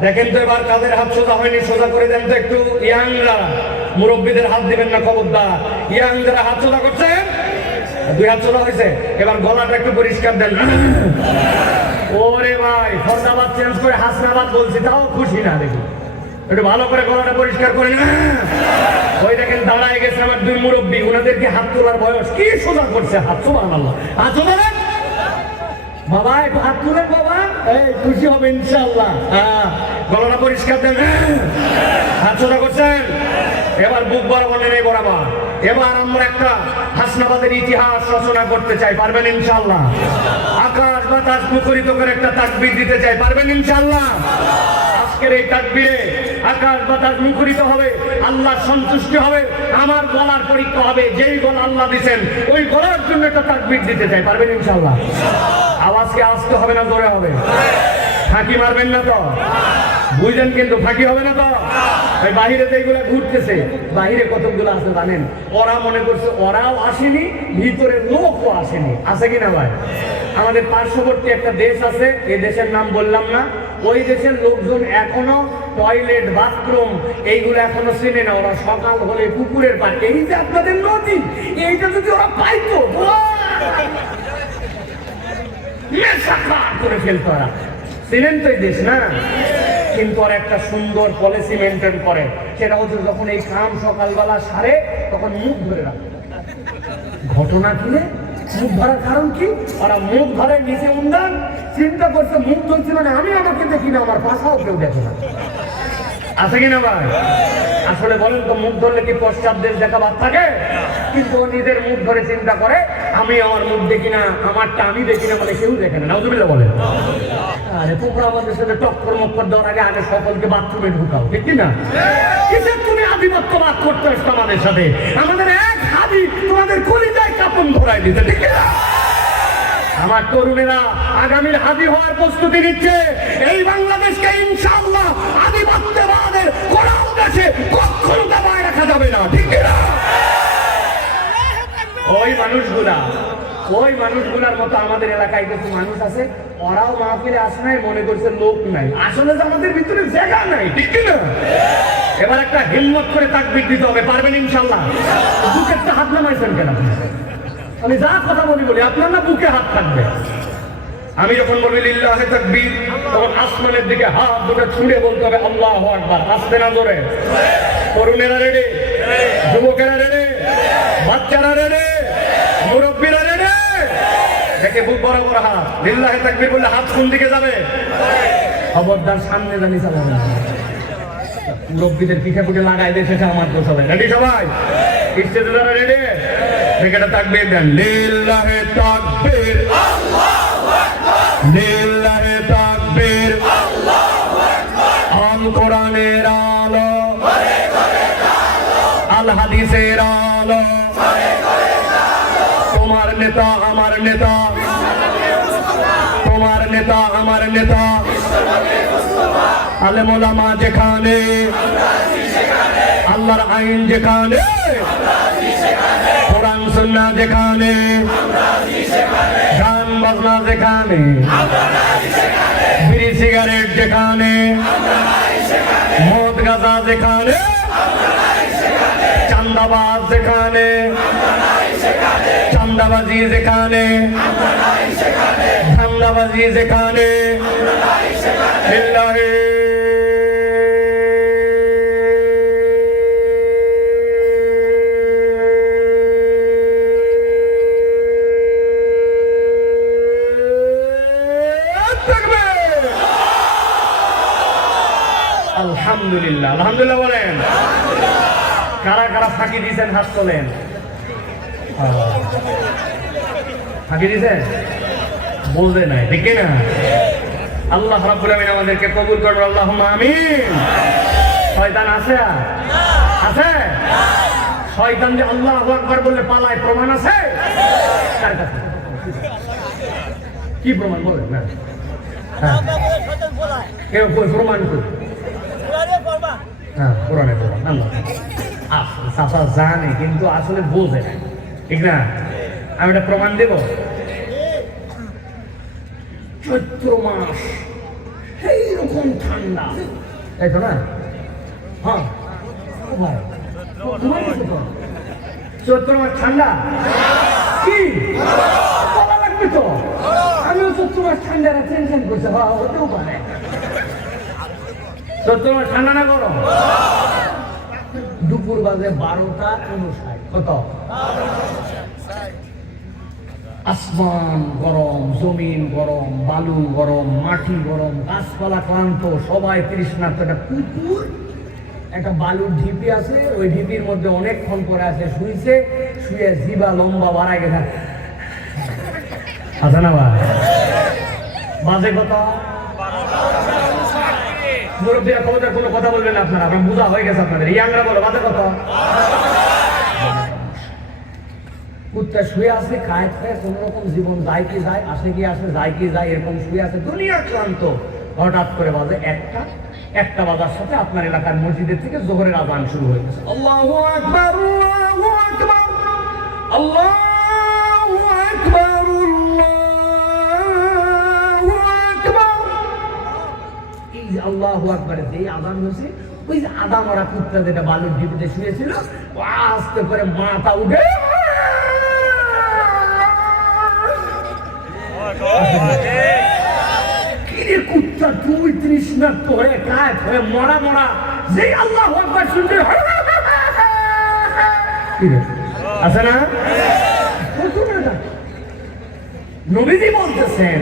দেখেন তো এবার কাদের হাত সোজা হয়নি, সোজা করে দেন তো একটু। ইয়াংরা, মুরব্বীদের হাত দিবেন না খবরদার। ইয়াং যারা হাত সোজা করছেন, 2 হাত সোজা হয়েছে, এবার গলাটা একটু পরিষ্কার দেন। ওরে ভাই, ফর্দাবাদ চেঞ্জ করে হাসনাবাদ বলছি, তাও খুশি না দেখি, একটু ভালো করে গলাটা পরিষ্কার করে নেন। ওই দেখেন দাঁড়ায় গেছে আমার 2 মুরব্বী, ওনাদেরকে হাত তোলার বয়স, কি সোজা করছে হাত, সুবহানাল্লাহ। হাত সোজা দেন, বাবা একটু হাত তুলেন বাবা, এই খুশি হবে ইনশাআল্লাহ। হ্যাঁ, গলাটা পরিষ্কার দেন। হাত সোজা করছেন। এবার বুক বরাবর নেই বরাবর। এবার আমরা একটা হাসনাবাদের ইতিহাস রচনা করতে চাই, পারবেন ইনশাআল্লাহ? আকাশ বাতাস মুখরিত করে একটা তাকবীর দিতে চাই, পারবেন ইনশাআল্লাহ? আজকের এই তাকবীরে আকাশ বাতাস মুখরিত হবে, আল্লাহ সন্তুষ্টি হবে, আমার গলার পরীক্ষা হবে। যেই গলা আল্লাহ দিচ্ছেন ওই গলার জন্য একটা তাকবীর দিতে চাই, পারবেন ইনশাআল্লাহ? আওয়াজকে আসতে হবে না জোরে হবে? ফাঁকি মারবেন না তো? বুঝলেন কিন্তু, ফাঁকি হবে না তো? ওই বাহিরে যেগুলো ঘুরতেছে, বাহিরে কতগুলো আছে জানেন? ওরা মনে করছে ওরাও আসেনি, ভিতরে লোকও আসেনি। আছে কিনা ভাই? আমাদের পার্শ্ববর্তী একটা দেশ আছে, এই দেশের নাম বললাম না। ওই দেশের লোকজন এখনো টয়লেট, বাথরুম এইগুলো এখনো চেনে না। ওরা সকাল হলে পুকুরের পার, এই যে আপনাদের নদী, এইটা যদি ওরা পাইতো করে ফেলতো। ওরা চেনেন তো এই দেশ না? কিন্তু আর একটা সুন্দর পলিসি মেনটেন করে, সেটা হচ্ছে যখন এই কাম সকালবেলা সারে তখন মুখ ধরে রাখে। ঘটনা কি? মুখ ধরার কারণ কি? ওরা মুখ ধরে নিচে উন্দান, চিন্তা করছে মুখ ধরছি মানে আমি আমাকে দেখি না, আমার পাশাও কেউ দেখে না। আছে কিনা ভাই? আসলে বলেন তো, মুখ ধরলে কি পশ্চাৎ দেশ দেখা বাদ থাকে? কিন্তু ও নিজের মুখ ধরে চিন্তা করে আমি আমার মুখ দেখি না, আমারটা আমি দেখি না, মানে কেউ দেখে না। নাউজুবিল্লাহ বলেন। আরে তোমরা আমাদের সাথে টক্কর মক্কর দেওয়ার আগে আগে সকলকে বাথরুমে ঢুকাও, ঠিক কিনা? কিসের তুমি আধিপত্যবাদ করতে আসছো আমাদের সাথে? আমাদের এক হাদি তোমাদের কলিজায় কাপন ধরাই দিতে, ঠিক কিনা? আমার তরুণেরা আগামীর হাদি হওয়ার প্রস্তুতি নিচ্ছে। এই বাংলাদেশকে ইনশাআল্লাহ আধিপত্যবাদের কোরআন দেশে কখনো দাবায় রাখা যাবে না, ঠিক কিনা? ওই মানুষগুলার মতো আমাদের এলাকায় কিছু মানুষ আছে, ওরাও মাহফিলে আসে নাই, মনে করছে লোক নাই। আসলে যে আমাদের ভিতরে জায়গা নাই, ঠিক কিনা? এবার একটা হিম্মত করে তাকবীর দিতে হবে, পারবেন ইনশাআল্লাহ? বুকে একটা হাত নামাইছেন কেন? আমি যা কথা বলি আপনার না বুকে হাত থাকবে। আমি যখন বলি লিল্লাহে তাকবীর, তখন আসমানের দিকে হাত দুটো ছুঁড়ে বলতে হবে আল্লাহু আকবার। আসতে না জোরে? তরুণেরা রেডি? যুবকেরা রেডি? বাচ্চারা রেডি? মুরব্বীরা রেডি? দেখে বুক বরাবর হাত। লিল্লাহে তাকবীর বললে হাত কোন দিকে যাবে? খবরদার সামনে জানি চালাবে না। মুরব্বীদের পিঠে পুঠে লাগাই দিয়ে সেটা আমার দোষ হবে। রেডি সবাই? স্টেজে যারা রেডি? সেটা তাকবীর দেন। লিল্লাহে তাকবীর, লিল্লাহে তাকবীর, আল কোরআনের আলো, আল হাদিসের আলো, তোমার নেতা আমার নেতা, তোমার নেতা আমার নেতা, আলেম ওলামা যেখানে, আল্লাহর আইন যেখানে, কোরআন সুন্নাহ যেখানে, গান বাজনা যেখানে, বিড়ি সিগারেট যেখানে, মদ গাঁজা যেখানে, চান্দাবাজ যেখানে, চান্দাবাজি যেখানে, ধান্দাবাজি যেখানে, লিল্লাহি আলহামদুলিল্লাহ। আলহামদুলিল্লাহ বলেন। কারা কারা ফাঁকি দিয়েছেন হাত তোলেন। ফাঁকি দিয়েছেন? বলতে নাই, ঠিক না? আল্লাহ রাব্বুল আমিন আমাদেরকে কবুল করুন, আল্লাহুম্মা আমিন। শয়তান আছে? আছে? শয়তান যে আল্লাহু আকবার বললে পালায়, প্রমাণ আছে? কার কাছে? কি প্রমাণ বলেন না? কেউ প্রমাণ করুন। হ্যাঁ, কোরআনে প্রমাণ। আল্লাহ চাচা জানে কিন্তু আসলে বোঝে না, ঠিক না? আমি একটা প্রমাণ দেব। চৈত্র মাস এইরকম ঠান্ডা, তাই তো না? হ্যাঁ চৈত্র মাস ঠান্ডা কি বলা লাগবে তো? আমিও চৈত্র মাস ঠান্ডা টেনশন করছে। হ্যাঁ, হতেও পারে। চৈত্র মাস ঠান্ডা না গরম? দুপুর বাজে 12টা 59। কত? আসমান গরম, জমিন গরম, বালু গরম, মাটি গরম, গাছপালা ক্লান্ত, সবাই তৃষ্ণার্ত। একটা কুকুর একটা বালুর ঢিপি আছে, ওই ঢিপির মধ্যে অনেকক্ষণ পরে আছে, শুইছে, শুয়ে জিবা লম্বা বাড়ায় গেছে। আছে না ভাই? বাজে কথা। মুরব্বীরা ক্ষমতার কোনো কথা বলবেন না আপনারা, আপনার বোঝা হয়ে গেছে আপনাদের। ইয়াংরা বলো বাজে কথা। কুত্তা শুয়ে আছে, খায় খায়, কোন রকম জীবন যায় কি যায়, আসে কি আসে, যায় কি যায়, এরকম শুয়ে আছে, দুনিয়া ক্লান্ত। হঠাৎ করে বাজে একটা বাজার সাথে আপনার এলাকার মসজিদের থেকে জোহরের আযান শুরু হয়ে গেছে। আল্লাহু আকবার, আল্লাহু আকবার, আল্লাহু আকবার, আল্লাহু আকবার। এই যে আল্লাহু আকবারে যে আযান হয়েছে, ওই যে আদা মারা কুত্তা যেটা বালুর ঢিপিতে শুয়েছিল, ও আস্তে করে মাথা উঠে কুত্তা তুই তৃষ্ণার্ত হয়ে কাজ হয়ে মরা মরা যেই আল্লাহু আকবার শুনতে আছে না? নবীজি বলতেছেন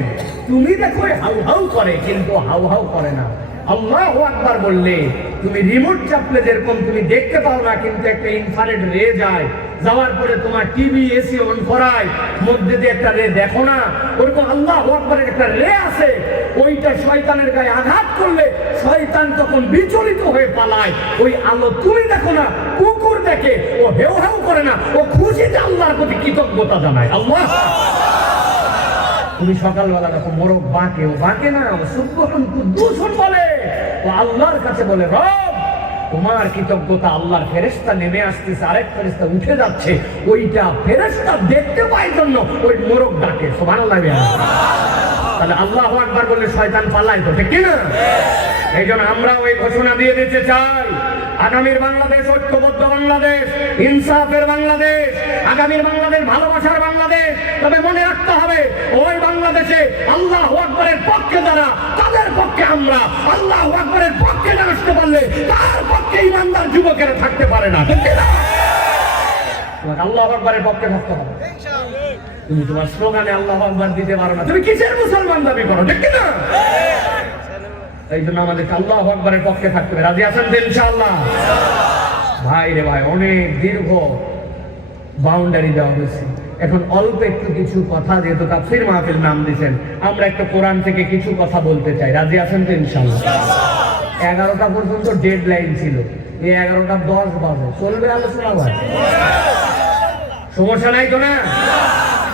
তুমি দেখো হাউ হাউ করে, কিন্তু হাউ হাউ করে না। আল্লাহু আকবার বললে তুমি রিমোট চাপলে যেরকম তুমি দেখতে পাও না, কিন্তু একটা ইনফ্রারেড রে যায়, যাওয়ার পরে তোমার টিভি এসি অন করায়, মধ্যে দিয়ে একটা রে দেখো না, ওরকম আল্লাহু আকবারের একটা রে আছে, ওইটা শয়তানের গায়ে আঘাত করলে শয়তান তখন বিচলিত হয়ে পালায়। ওই আলো তুমি দেখো না, কুকুর দেখে, ও হেউ হেউ করে না, ও খুশিতে আল্লাহর প্রতি কৃতজ্ঞতা জানায়। আল্লাহ, তুমি সকালবেলা দেখো মোরগ বাঁকে, ও বাঁকে না, ও সুবহান কুদ্দুসুন বলে, ও আল্লাহর কাছে বলে রব তোমার কৃতজ্ঞতা। আল্লাহর ফেরেশতা নেমে আসতেছে, আরেক ফেরেশতা উঠে যাচ্ছে, ওইটা ফেরেশতা দেখতে পায় জন্য ওই মোরগ ডাকে। সুবহানাল্লাহ। তাহলে আল্লাহু আকবার বললে শয়তান পালায় তো, ঠিক না? এই জন্য আমরা ওই ঘোষণা দিয়ে দিতে চাই, আগামীর বাংলাদেশ ঐক্যবদ্ধ বাংলাদেশ, ইনসাফের বাংলাদেশ, আগামীর বাংলাদেশ ভালোবাসার বাংলাদেশ। তবে মনে রাখতে হবে, ওই বাংলাদেশে আল্লাহু আকবারের পক্ষে যারা, তাদের পক্ষে আমরা, আল্লাহু আকবারের পক্ষে না আসতে পারলে তার পক্ষে ইমানদার যুবকেরা থাকতে পারে না, ঠিক না? আল্লাহু আকবারের পক্ষে থাকতে হবে। তুমি তোমার স্লোগানে আল্লাহু আকবার দিতে পারো না, তুমি কিসের মুসলমান দাবি করো, ঠিক না? এই জন্য আমাদেরকে আল্লাহু আকবারের পক্ষে থাকতে হবে। রাজি আছেন তো ইনশাআল্লাহ? ভাই রে ভাই, অনেক দীর্ঘ বাউন্ডারি দেওয়া হয়েছে, এখন অল্প একটু কিছু কথা, যেহেতু তাফসীর মাহফিল নাম দিয়েছেন, আমরা একটু কোরআন থেকে কিছু কথা বলতে চাই। রাজি আছেন তো ইনশাআল্লাহ? 11টা পর্যন্ত ডেড লাইন ছিল, এই 11:10 বাজে, চলবে আলোচনা ভাই, সমস্যা নাই তো না?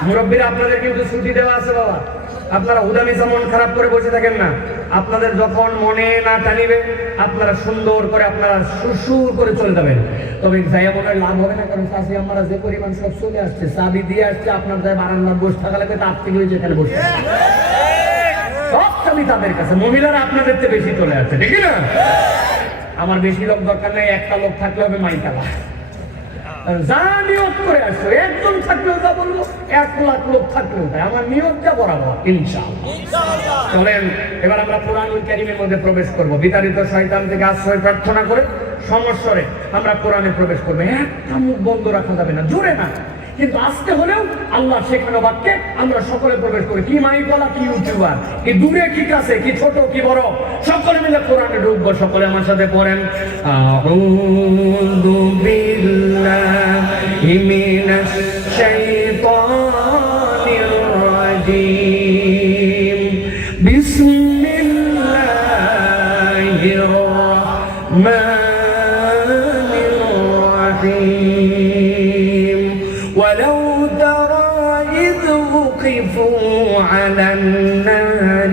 মুরব্বীরা আপনাদের কিন্তু ছুটি দেওয়া আছে বাবা, আপনারা উদামিসা মন খারাপ করে বসে থাকেন না। আপনাদের যখন মনে না টানিবে, আপনারা সুন্দর করে আপনারা সুর করে চলে যাবেন। তবে যাইয়া মনে লাভ হবে না, কারণ চাষি আমরা যে পরিমাণ সব চলে আসছে, চাবি দিয়ে আসছে, আপনার যাই বারান্দার বসে থাকা লাগবে, তার থেকে ওই যেখানে বসে সব চাবি তাদের কাছে। মহিলারা আপনাদের থেকে বেশি চলে আসছে, ঠিক না? আমার বেশি লোক দরকার নেই, একটা লোক থাকলে হবে মাইকালা। যা নিয়োগ করে আসছো, একজন থাকলেও যা বলবো, 1 লাখ লোক থাকলেও তাই, আমার নিয়োগটা বরাবর ইনশাআল্লাহ। চলেন এবার আমরা কোরআনুল কারীমের মধ্যে প্রবেশ করব। বিতাড়িত শয়তান থেকে আশ্রয় প্রার্থনা করে সমস্বরে আমরা কোরআনে প্রবেশ করবো। একটা মুখ বন্ধ রাখা যাবে না, জোরে না, কিন্তু আসতে হলেও আল্লাহ শেখানো বাক্যে আমরা সকলে প্রবেশ করি। কি মাইক বলা, কি ইউটিউবার, কি দূরে, কি কাছে, কি ছোট, কি বড়, সকলে মিলে কোরআনে ঢুকবো। সকলে আমার সাথে পড়েন, আউযু বিল্লাহি মিনাশ শাইতানির রাজীম, বিসমিল্লাহির রাহমানির রাহিম। ولو ترى إذ وقفوا على النار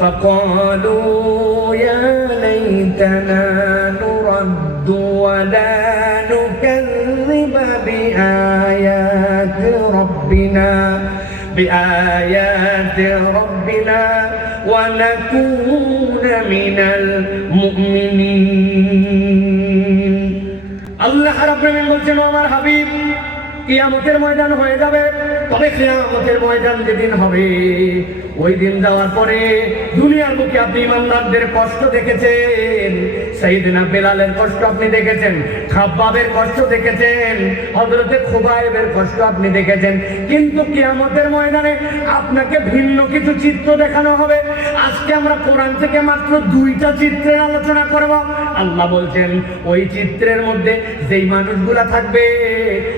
فقالوا يا ليتنا نرد ولا نكذب بآيات ربنا ونكون من المؤمنين। আল্লাহ রাব্বুল আলামিন বলছেন, আমার হাবিব কিয়ামতের ময়দান হয়ে যাবে। তবে কিয়ামতের ময়দান যেদিন হবে, ওই দিন যাওয়ার পরে দুনিয়ার বুকে আপনি ইমানদারদের কষ্ট দেখেছেন। সাইয়েদনা বেলালের কষ্ট আপনি দেখেছেন, খাব্বাবের কষ্ট দেখেছেন, হযরতে খুবাইবের কষ্ট আপনি দেখেছেন। কিন্তু কিয়ামতের ময়দানে আপনাকে ভিন্ন কিছু চিত্র দেখানো হবে। আজকে আমরা কোরআন থেকে মাত্র 2টা চিত্রের আলোচনা করব। আল্লাহ বলছেন ওই চিত্রের মধ্যে যেই মানুষগুলা থাকবে,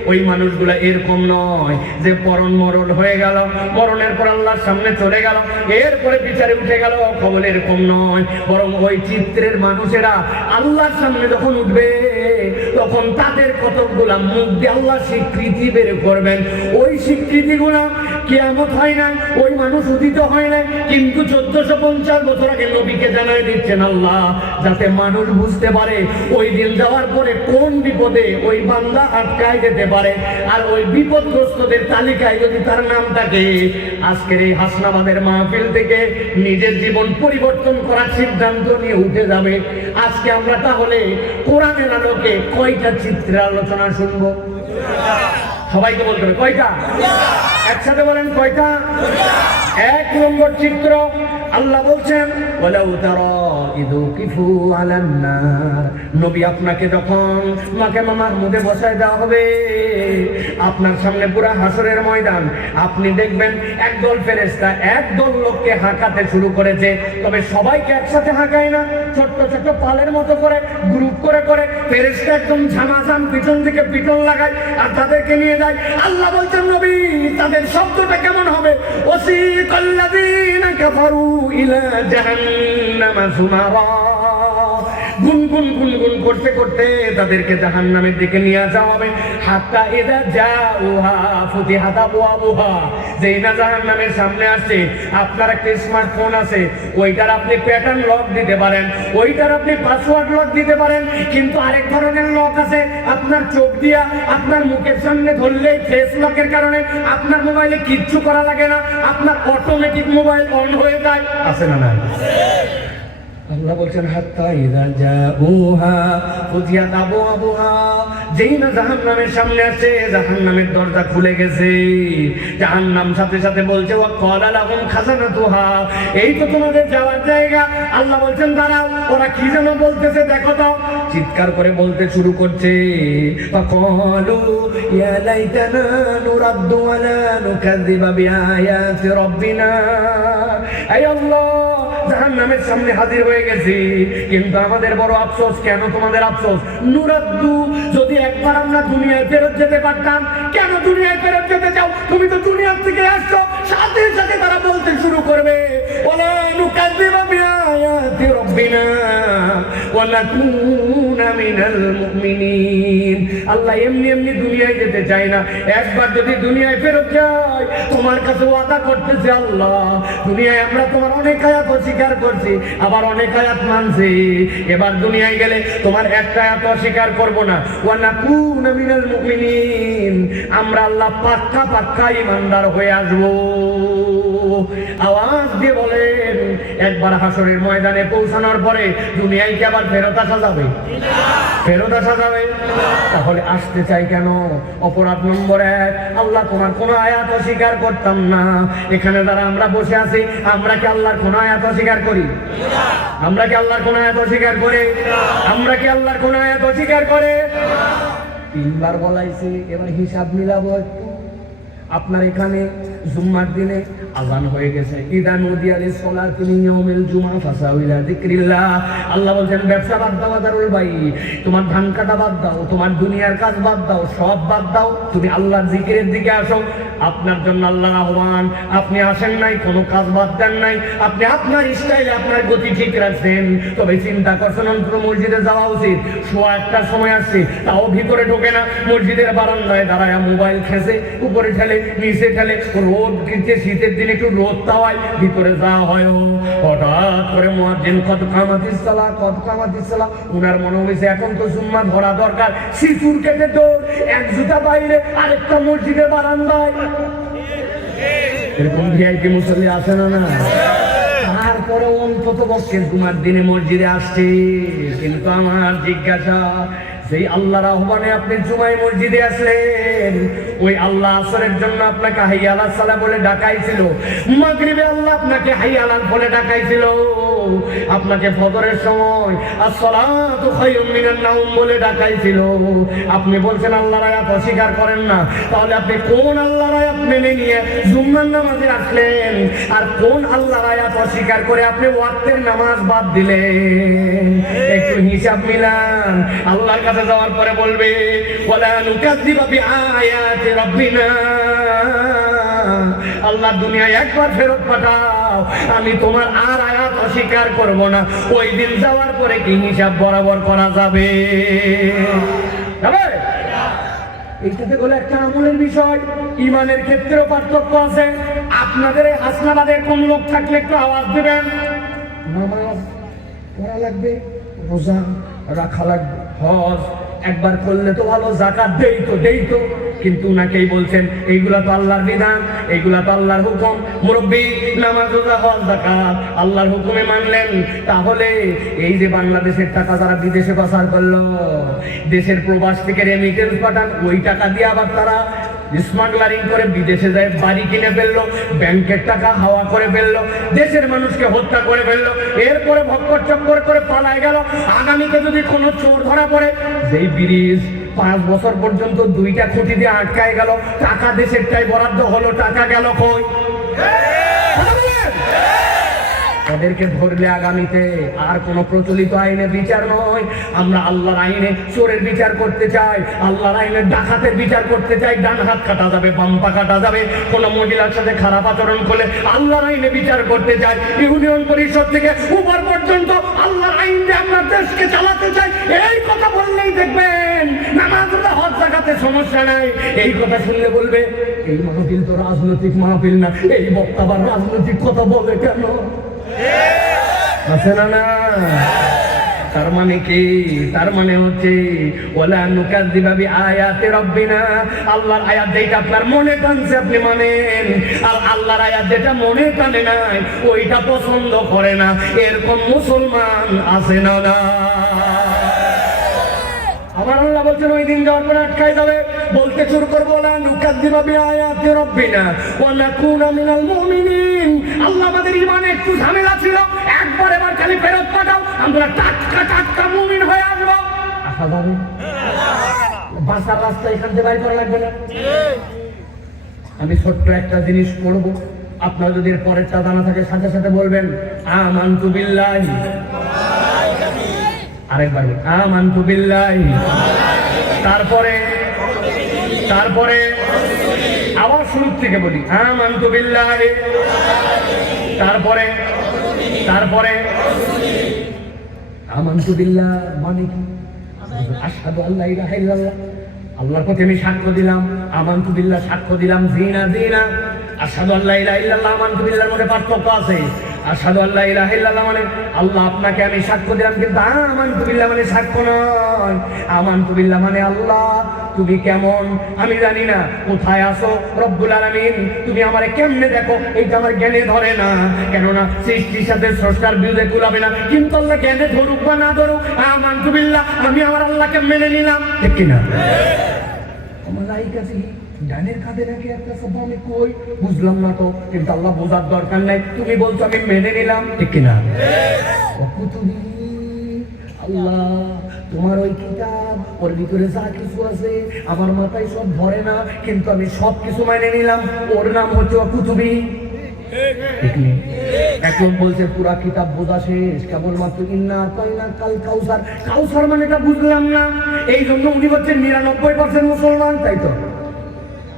ওই মানুষগুলা এরকম নয় যে পরণ মরণ হয়ে গেল, মরণের পর আল্লাহর সামনে চলে গেল, এরপরে বিচারে উঠে গেল, খবর এরকম নয়। বরং ওই চিত্রের মানুষেরা আল্লাহর সামনে যখন উঠবে, তখন তাদের কতকগুলা মুখ দিয়ে আল্লাহ স্বীকৃতি বের করবেন। ওই স্বীকৃতিগুলা কিয়ামত হয় না, ওই মানুষ উদিত হয় না, কিন্তু 1450 বছর আগে নবীকে জানাই দিচ্ছেন আল্লাহ, যাতে মানুষ বুঝতে পারে ওই দিন যাওয়ার পরে কোন বিপদে ওই বান্দা আটকায় যেতে পারে। আর ওই বিপদগ্রস্তদের তালিকায় যদি তার নাম থাকে, আজকের এই হাসনাবাদের মাহফিল থেকে নিজের জীবন পরিবর্তন করার সিদ্ধান্ত নিয়ে উঠে যাবে। আজকে আমরা তাহলে কোরআনের আলোকে কয়টা চিত্রের আলোচনা শুনবো? সবাইকে বলতে হবে কয়টা? একসাথে বলেন কয়টা? 1 নম্বর চিত্র, আল্লাহ বলছেন ওয়ালাউ তারা ইযু কিফু আলান নার। নবী আপনাকে যখন মাকামে মাহমুদে বসায় দেওয়া হবে, আপনার সামনে পুরো হাসরের ময়দান, আপনি দেখবেন একদল ফেরেশতা একদল লোককে হাঁকাতে শুরু করেছে। তবে সবাইকে একসাথে হাঁকায় না, ছোট্ট ছোট্ট পালের মতো করে গ্রুপ করে করে ফেরেশতা একদম ঝামাঝাম পিছন থেকে পিছন লাগায় আর তাদেরকে নিয়ে যায়। আল্লাহ বলছেন নবী তাদের শব্দটা কেমন হবে? ওয়াসিকাল্লাযীনা কাফারু ইলা জাহান্নামা যুমারা। গুনগুন গুনগুন করতে করতে তাদেরকে জাহান্নামের দিকে নিয়ে যাওয়া হবে। হাত্তা ইযা জাউহা ফুতিহাত আবওয়াবুহা। যেই না জাহান্নামের সামনে আসছে, আপনার একটা স্মার্টফোন আছে, ওইটার আপনি প্যাটার্ন লক দিতে পারেন, ওইটার আপনি পাসওয়ার্ড লক দিতে পারেন। কিন্তু আরেক ধরনের লক আছে, আপনার চোখ দিয়া আপনার মুখের সামনে ধরলেই ফেস লকের কারণে আপনার মোবাইলে কিচ্ছু করা লাগে না, আপনার অটোমেটিক মোবাইল অন হয়ে যায়। আছে না? না। আল্লাহ বলছেন হাত্তা ইযা জাউহা ফুতিহাত আবওয়াবুহা। যেই না জাহান্নামের সামনে আসে, জাহান্নামের দরজা খুলে গেছে, জাহান্নাম সাথে সাথে বলছে ওয়া ক্বালা লাহুম খাজানাতুহা, এই তো তোমাদের যাওয়ার জায়গা। আল্লাহ বলছেন দাঁড়াও, ওরা কি যেন বলতেছে দেখো তো। চিৎকার করে বলতে শুরু করছে ফাকালু ইয়া লাইতানা নুরাদ্দু ওয়া লা নুকাযযিবা বিআয়াতি রাব্বিনা। আয় আল্লাহ, জাহান্নামের সামনে হাজির হয়ে গেছি, কিন্তু আমাদের বড় আফসোস। কেন তোমাদের আফসোস? নুরাদ্দু, যদি একবার আমরা দুনিয়ায় ফেরত যেতে পারতাম। কেন দুনিয়ায় ফেরত যেতে চাও? তুমি তো দুনিয়ার থেকে আসছো। সাথে সাথে তারা বলতে শুরু করবে ওয়ালা নুকাযযিবা বিআয়াতি রাব্বিনা ওয়া নাকুনা মিনাল মুমিনিন। আল্লাহ এমনি এমনি দুনিয়ায় যেতে চায় না। একবার যদি দুনিয়ায় ফেরত যাই, তোমার কাছে ওয়াদা করতেছে আল্লাহ, দুনিয়ায় আমরা তোমার অনেক আয়াত অস্বীকার করছি, আবার অনেক আয়াত মানছি। এবার দুনিয়ায় গেলে তোমার একটা আয়াত অস্বীকার করব না। ওয়া নাকুনা মিনাল মুমিনিন, আমরা আল্লাহ পাক্কা পাক্কা ঈমানদার হয়ে আসবো। আওয়াজ দিয়ে বলেন, একবার হাসরের ময়দানে পৌঁছানোর পরে দুনিয়ায় কি আবার ফেরত আসা যাবে? ফেরত আসা যাবে? তাহলে আসতে চাই কেন? অপরাধ নম্বর 1, আল্লাহ তোমার কোন আয়াত অস্বীকার করতাম না। এখানে যারা আমরা বসে আছি, আমরা কি আল্লাহর কোন আয়াত অস্বীকার করি? আমরা কি আল্লাহর কোন আয়াত অস্বীকার করে? আমরা কি আল্লাহর কোন আয়াত অস্বীকার করে? 3বার বলাইছি, এবার হিসাব মিলাবো একটু। আপনার এখানে জুম্মার দিনে আযান হয়ে গেছে, ইদা নুদিয়া লিস-সালাতি মিন ইয়াউমিল জুমআ ফাসাউ ইলা যিকরিল্লাহ। আল্লাহ বলেন ব্যবসা বাদ দাও, দারুল ভাই, তোমার ধান কাটা বাদ দাও, তোমার দুনিয়ার কাজ বাদ দাও, সব বাদ দাও, তুমি আল্লাহর জিকিরের দিকে আসো। আপনার জন্য আল্লাহর আহ্বান। আপনি আসেন নাই, কোনো কাজ বাদ দেন নাই, আপনি আপনার স্টাইলে আপনার গতি ঠিক রাখছেন। তবে চিন্তা করছেন অন্তত মসজিদে যাওয়া উচিত। সোয়া 1টার সময় আসছে, তাও ভিতরে ঢোকে না, মসজিদের বারান্দায় দাঁড়ায় মোবাইল খেসে, উপরে ঠেলে নিচে ঠেলে, রোদ কিনছে, শীতের দিনে একটু রোদ তাওয়ায় ভিতরে যাওয়া হয়। হঠাৎ করে মুয়াজ্জিন কদ কামাতিস সালাহ, কদ কামাতিস সালাহ, উনার মনে হয়েছে এখন তো জুম্মা ধরা দরকার। সিঁথুর কেটে দৌড়, এক জুতা বাইরে, আরেকটা মসজিদের বারান্দায়। এরকম ভিআইপি মুসল্লি আসে না? না। তারপরে অন্তত পক্ষে জুমার দিনে মসজিদে আসছে। কিন্তু আমার জিজ্ঞাসা, সেই আল্লাহর আহ্বানে আপনি জুমায় মসজিদে আসলেন, ওই আল্লাহ আসরের জন্য আপনাকে হাইয়া আলাস সালাহ বলে ডাকাইছিল, মাগরিবে আল্লাহ আপনাকে হাইয়া আলাস বলে ডাকাইছিল, আপনাকে ফজরের সময় আসসালাতু খায়রুম মিনান নাওম বলে ডাকাইছিল। আপনি বলছেন আল্লাহর আয়াত অস্বীকার করেন না, তাহলে আপনি কোন আল্লাহর আয়াত মেনে নিয়ে জুম্মার নামাজে আসলেন, আর কোন আল্লাহর আয়াত অস্বীকার করে আপনি ওয়াক্তের নামাজ বাদ দিলেন? একটু হিসাব মিলান। আল্লাহর কাছে যাওয়ার পরে বলবে ওয়ালা নুকাযযিবু বিআয়াতি রাব্বিনা, আল্লাহ দুনিয়ায় একবার ফেরত পাঠাও, আমি তোমার আর আয়াত অস্বীকার করব না। ওই দিন যাওয়ার পরে কি হিসাব বরাবর করা যাবে? যাবে? এইটাতে বলে একটা আমলের বিষয়, ইমানের ক্ষেত্রেও পার্থক্য আছে। আপনাদের এই হাসনাবাদের কোন লোক থাকলে একটু আওয়াজ দেবেন। নামাজ পড়া লাগবে, রোজা রাখা লাগবে, হজ একবার করলে তো ভালো, যাকাত দেই তো, কিন্তু উনাকেই বলছেন এইগুলা তো আল্লাহর বিধান, এইগুলা তো আল্লাহর হুকুম। মুরব্বী নামাজ রোজা হজ যাকাত আল্লাহর হুকুমে মানলেন, তাহলে এই যে বাংলাদেশের টাকা যারা বিদেশে পাচার করলো, দেশের প্রবাস থেকে রেমিটেন্স পাঠান, ওই টাকা দিয়ে আবার তারা স্মাগলারিং করে বিদেশে যায় বাড়ি কিনে ফেললো, ব্যাংকের টাকা হাওয়া করে ফেললো, দেশের মানুষকে হত্যা করে ফেললো, এরপরে ভক্কর চক্কর করে পালায় গেল। আগামীতে যদি কোনো চোর ধরা পড়ে, যেই ব্রিজ 5 বছর পর্যন্ত 2টা খুঁটি দিয়ে আটকায় গেল, টাকা দেশেরটাই বরাদ্দ হলো, টাকা গেল কই? ওদেরকে ধরলে আগামীতে আর কোনো প্রচলিত আইনে বিচার নয়, আমরা আল্লাহর আইনে চোরের বিচার করতে চাই, আল্লাহর আইনে ডাকাতের বিচার করতে চাই। ডান হাত কাটা যাবে, বাম পা কাটা যাবে, কোনো মহিলার সাথে খারাপ আচরণ করলে আল্লাহর আইনে বিচার করতে চাই। ইউনিয়ন পরিষদ থেকে উপর পর্যন্ত আল্লাহর আইন দিয়ে আমরা দেশকে চালাতে চাই। এই কথা বললেই দেখবেন নামাজ রোজা হজ যাকাতে সমস্যা নাই। এই কথা শুনলে বলবে এই মাহফিল তো রাজনৈতিক মাহফিল না, এই বক্তা আবার রাজনৈতিক কথা বলে কেন? আছে না? তার মানে কি? তার মানে হচ্ছে ওয়ালা নুকাযযিবু বিআয়াতি রাব্বিনা, আল্লাহর আয়াত যেটা আপনার মনে টানছে আপনি মানেন, আর আল্লাহর আয়াত যেটা মনে টানে নাই ওইটা পছন্দ করে না, এরকম মুসলমান আছে না? আমার আল্লাহ বলছেন ওই দিন যাওয়ার পর আটকায় যাবে, বলতে শুরু করবো ওয়ালা নুকাযযিবু বিআয়াতি রাব্বিনা ওয়া নাকুনা মিনাল মুমিনিন। আল্লাহ আমাদের ঈমানে একটু ঝামেলা ছিল, একবার এবার খালি ফেরত পাঠাও, আমরা টাটকা মুমিন হয়ে আসবো। আসা যাবে? বাসার রাস্তা এখান থেকে বাইর করা লাগবে না। আমি ছোট্ট একটা জিনিস পড়বো, আপনার যদি এর পরেরটা জানা থাকে সাথে সাথে বলবেন আমানতু বিল্লাহি। আরেকবার আমানতু বিল্লাহি, তারপরে আবার শুরু থেকে বলি আমানতু বিল্লাহি, তারপরে আমানতু বিল্লাহ মানে কি? আশহাদু আল্লা ইলাহা ইল্লাল্লাহ, আল্লাহর প্রতি আমি সাক্ষ্য দিলাম। আমানতু বিল্লাহ সাক্ষ্য দিলাম, জিনা আশহাদু আল্লা ইলাহা ইল্লাল্লাহ আমানতু বিল্লাহর মধ্যে পার্থক্য আছে। আশহাদু আল্লা ইলাহা ইল্লাল্লাহ মানে আল্লাহ আপনাকে আমি সাক্ষ্য দিলাম, কিন্তু আমানতু বিল্লাহ মানে সাক্ষ্য নয়। আমানতু বিল্লাহ মানে আল্লাহ তুমি কেমন আমি জানি না, কোথায় আসো রব্বুল আলামিন, তুমি আমারে কেমনে দেখো এইটা আমার জ্ঞানে ধরে না, কেননা সৃষ্টির সাথে স্রষ্টার বিরুদ্ধে কুলাবে না, কিন্তু আল্লাহ জ্ঞানে ধরুক বা না ধরুক আমানতু বিল্লাহ, আমি আমার আল্লাহকে মেনে নিলাম, ঠিক কিনা? মালাইকা জি জ্ঞানের কাঁধে নাকি একটা শব্দ আমি কই বুঝলাম না তো, কিন্তু আল্লাহ বোঝার দরকার নাই, তুমি বলছো আমি মেনে নিলাম, ঠিক কিনা? কুতুবি, আল্লাহ তোমার ওই কিতাব, ওর ভিতরে যা কিছু আছে আমার মাথায় সব ধরে না, কিন্তু আমি সব কিছু মেনে নিলাম, ওর নাম হচ্ছে কুতুবি। এক লোক বলছে পুরা কিতাব বোঝা শেষ, কেবলমাত্র ইন্না আতাইনা কাল কাউসার, কাউসার মানে এটা বুঝলাম না, এই জন্য উনি হচ্ছেন 99% মুসলমান, তাই তো?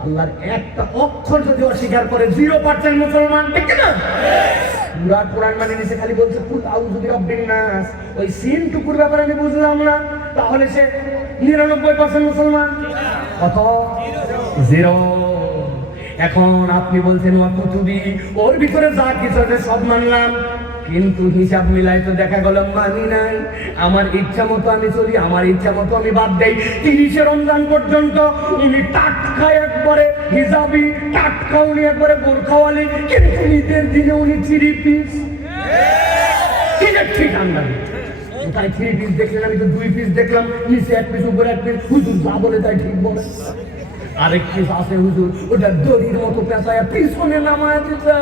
আল্লাহর একটা অক্ষর যদি অস্বীকার করে 0% মুসলমান, ঠিক না? পুরা কোরআন মানে নিচে খালি বলছে কুল আউযু বিরাব্বিন নাস, ওই সিন টুকুর ব্যাপারে আমি বুঝলাম না, তাহলে সে 99% মুসলমান। কত? 0। এখন আপনি বলছেন ওয়া কুতুবি, ওর ভিতরে যা কিছু আছে সব মানলাম, কিন্তু হিসাব মিলাই তো দেখা গেল মানি নাই, আমার ইচ্ছা মতো আমি চলি, আমার ইচ্ছা মতো আমি বাদ দেই। 30 রমজান পর্যন্ত উনি টাটকা একবারে হিসাবি, টাটকা উনি একবারে বোরখাওয়ালি, কিন্তু ঈদের দিনে উনি 3 পিস, ঠিক আন্দাজ তাই 3 পিস দেখলেন, আমি তো 2 পিস দেখলাম, নিচে 1 পিস উপরে 1 পিস। হুজুর যা বলে তাই ঠিক বলে। আরেক পিস আছে হুজুর, ওটা দড়ির মতো পেঁচায়া পিছনে নামায় দিতে।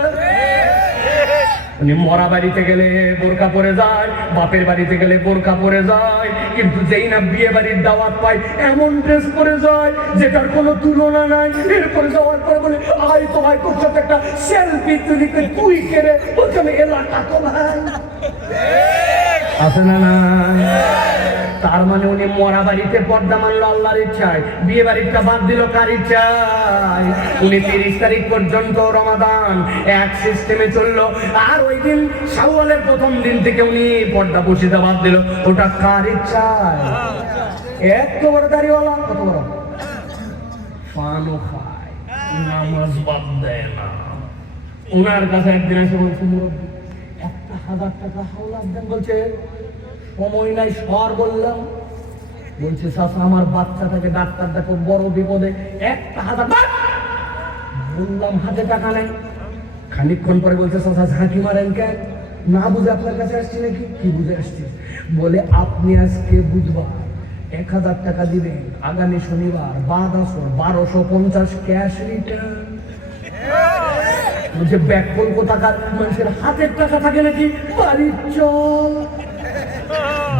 উনি মরা বাড়িতে গেলে বোরকা পরে যায়, বাপের বাড়িতে গেলে বোরকা পরে যায়, কিন্তু যেই না বিয়ে বাড়ির দাওয়াত পায় এমন ড্রেস পরে যায় যেটার কোনো তুলনা নাই। এরপরে যাওয়ার পরে বলে আয় তো ভাই তোর সাথে একটা সেলফি তুলি, তুই কেড়ে বলছে আমি এলাকা তো ভাই আছে না না। তার মানে উনি মরা বাড়িতে পর্দা মানলো আল্লাহর ইচ্ছায়, বিয়ে বাড়িটা বাদ দিল কার ইচ্ছায়। উনি 30 তারিখ পর্যন্ত রমাদান এক সিস্টেমে চললো, আর ওই দিন শাওয়ালের প্রথম দিন থেকে উনি পর্দা বসিতে বাদ দিল, ওটা কার ইচ্ছায়। এত বড় দাড়িওয়ালা, কত বড় পানও খায়, নামাজ বাদ দেয় না। ওনার কাছে একদিন এসে বলছে মুরব্বী 1000 টাকা হাওলাত দেন। বলছে সময় নাই, সর বললাম। বলছে চাচা আমার বাচ্চাটাকে ডাক্তার দেখো, বড় বিপদে, 1000 বললাম হাতে টাকা নেই। খানিকক্ষণ পরে বলছে চাচা ঝাঁকি মারেন কেন? না বুঝে আপনার কাছে আসছি নাকি? কি বুঝে আসছি? বলে আপনি আজকে বুধবার 1000 টাকা দিবেন, আগামী শনিবার বাদ আসর 1250 ক্যাশ রিটার্ন। বলছে ব্যাকল কোথাকার, মানুষের হাতের টাকা থাকে নাকি? বাড়ির চল।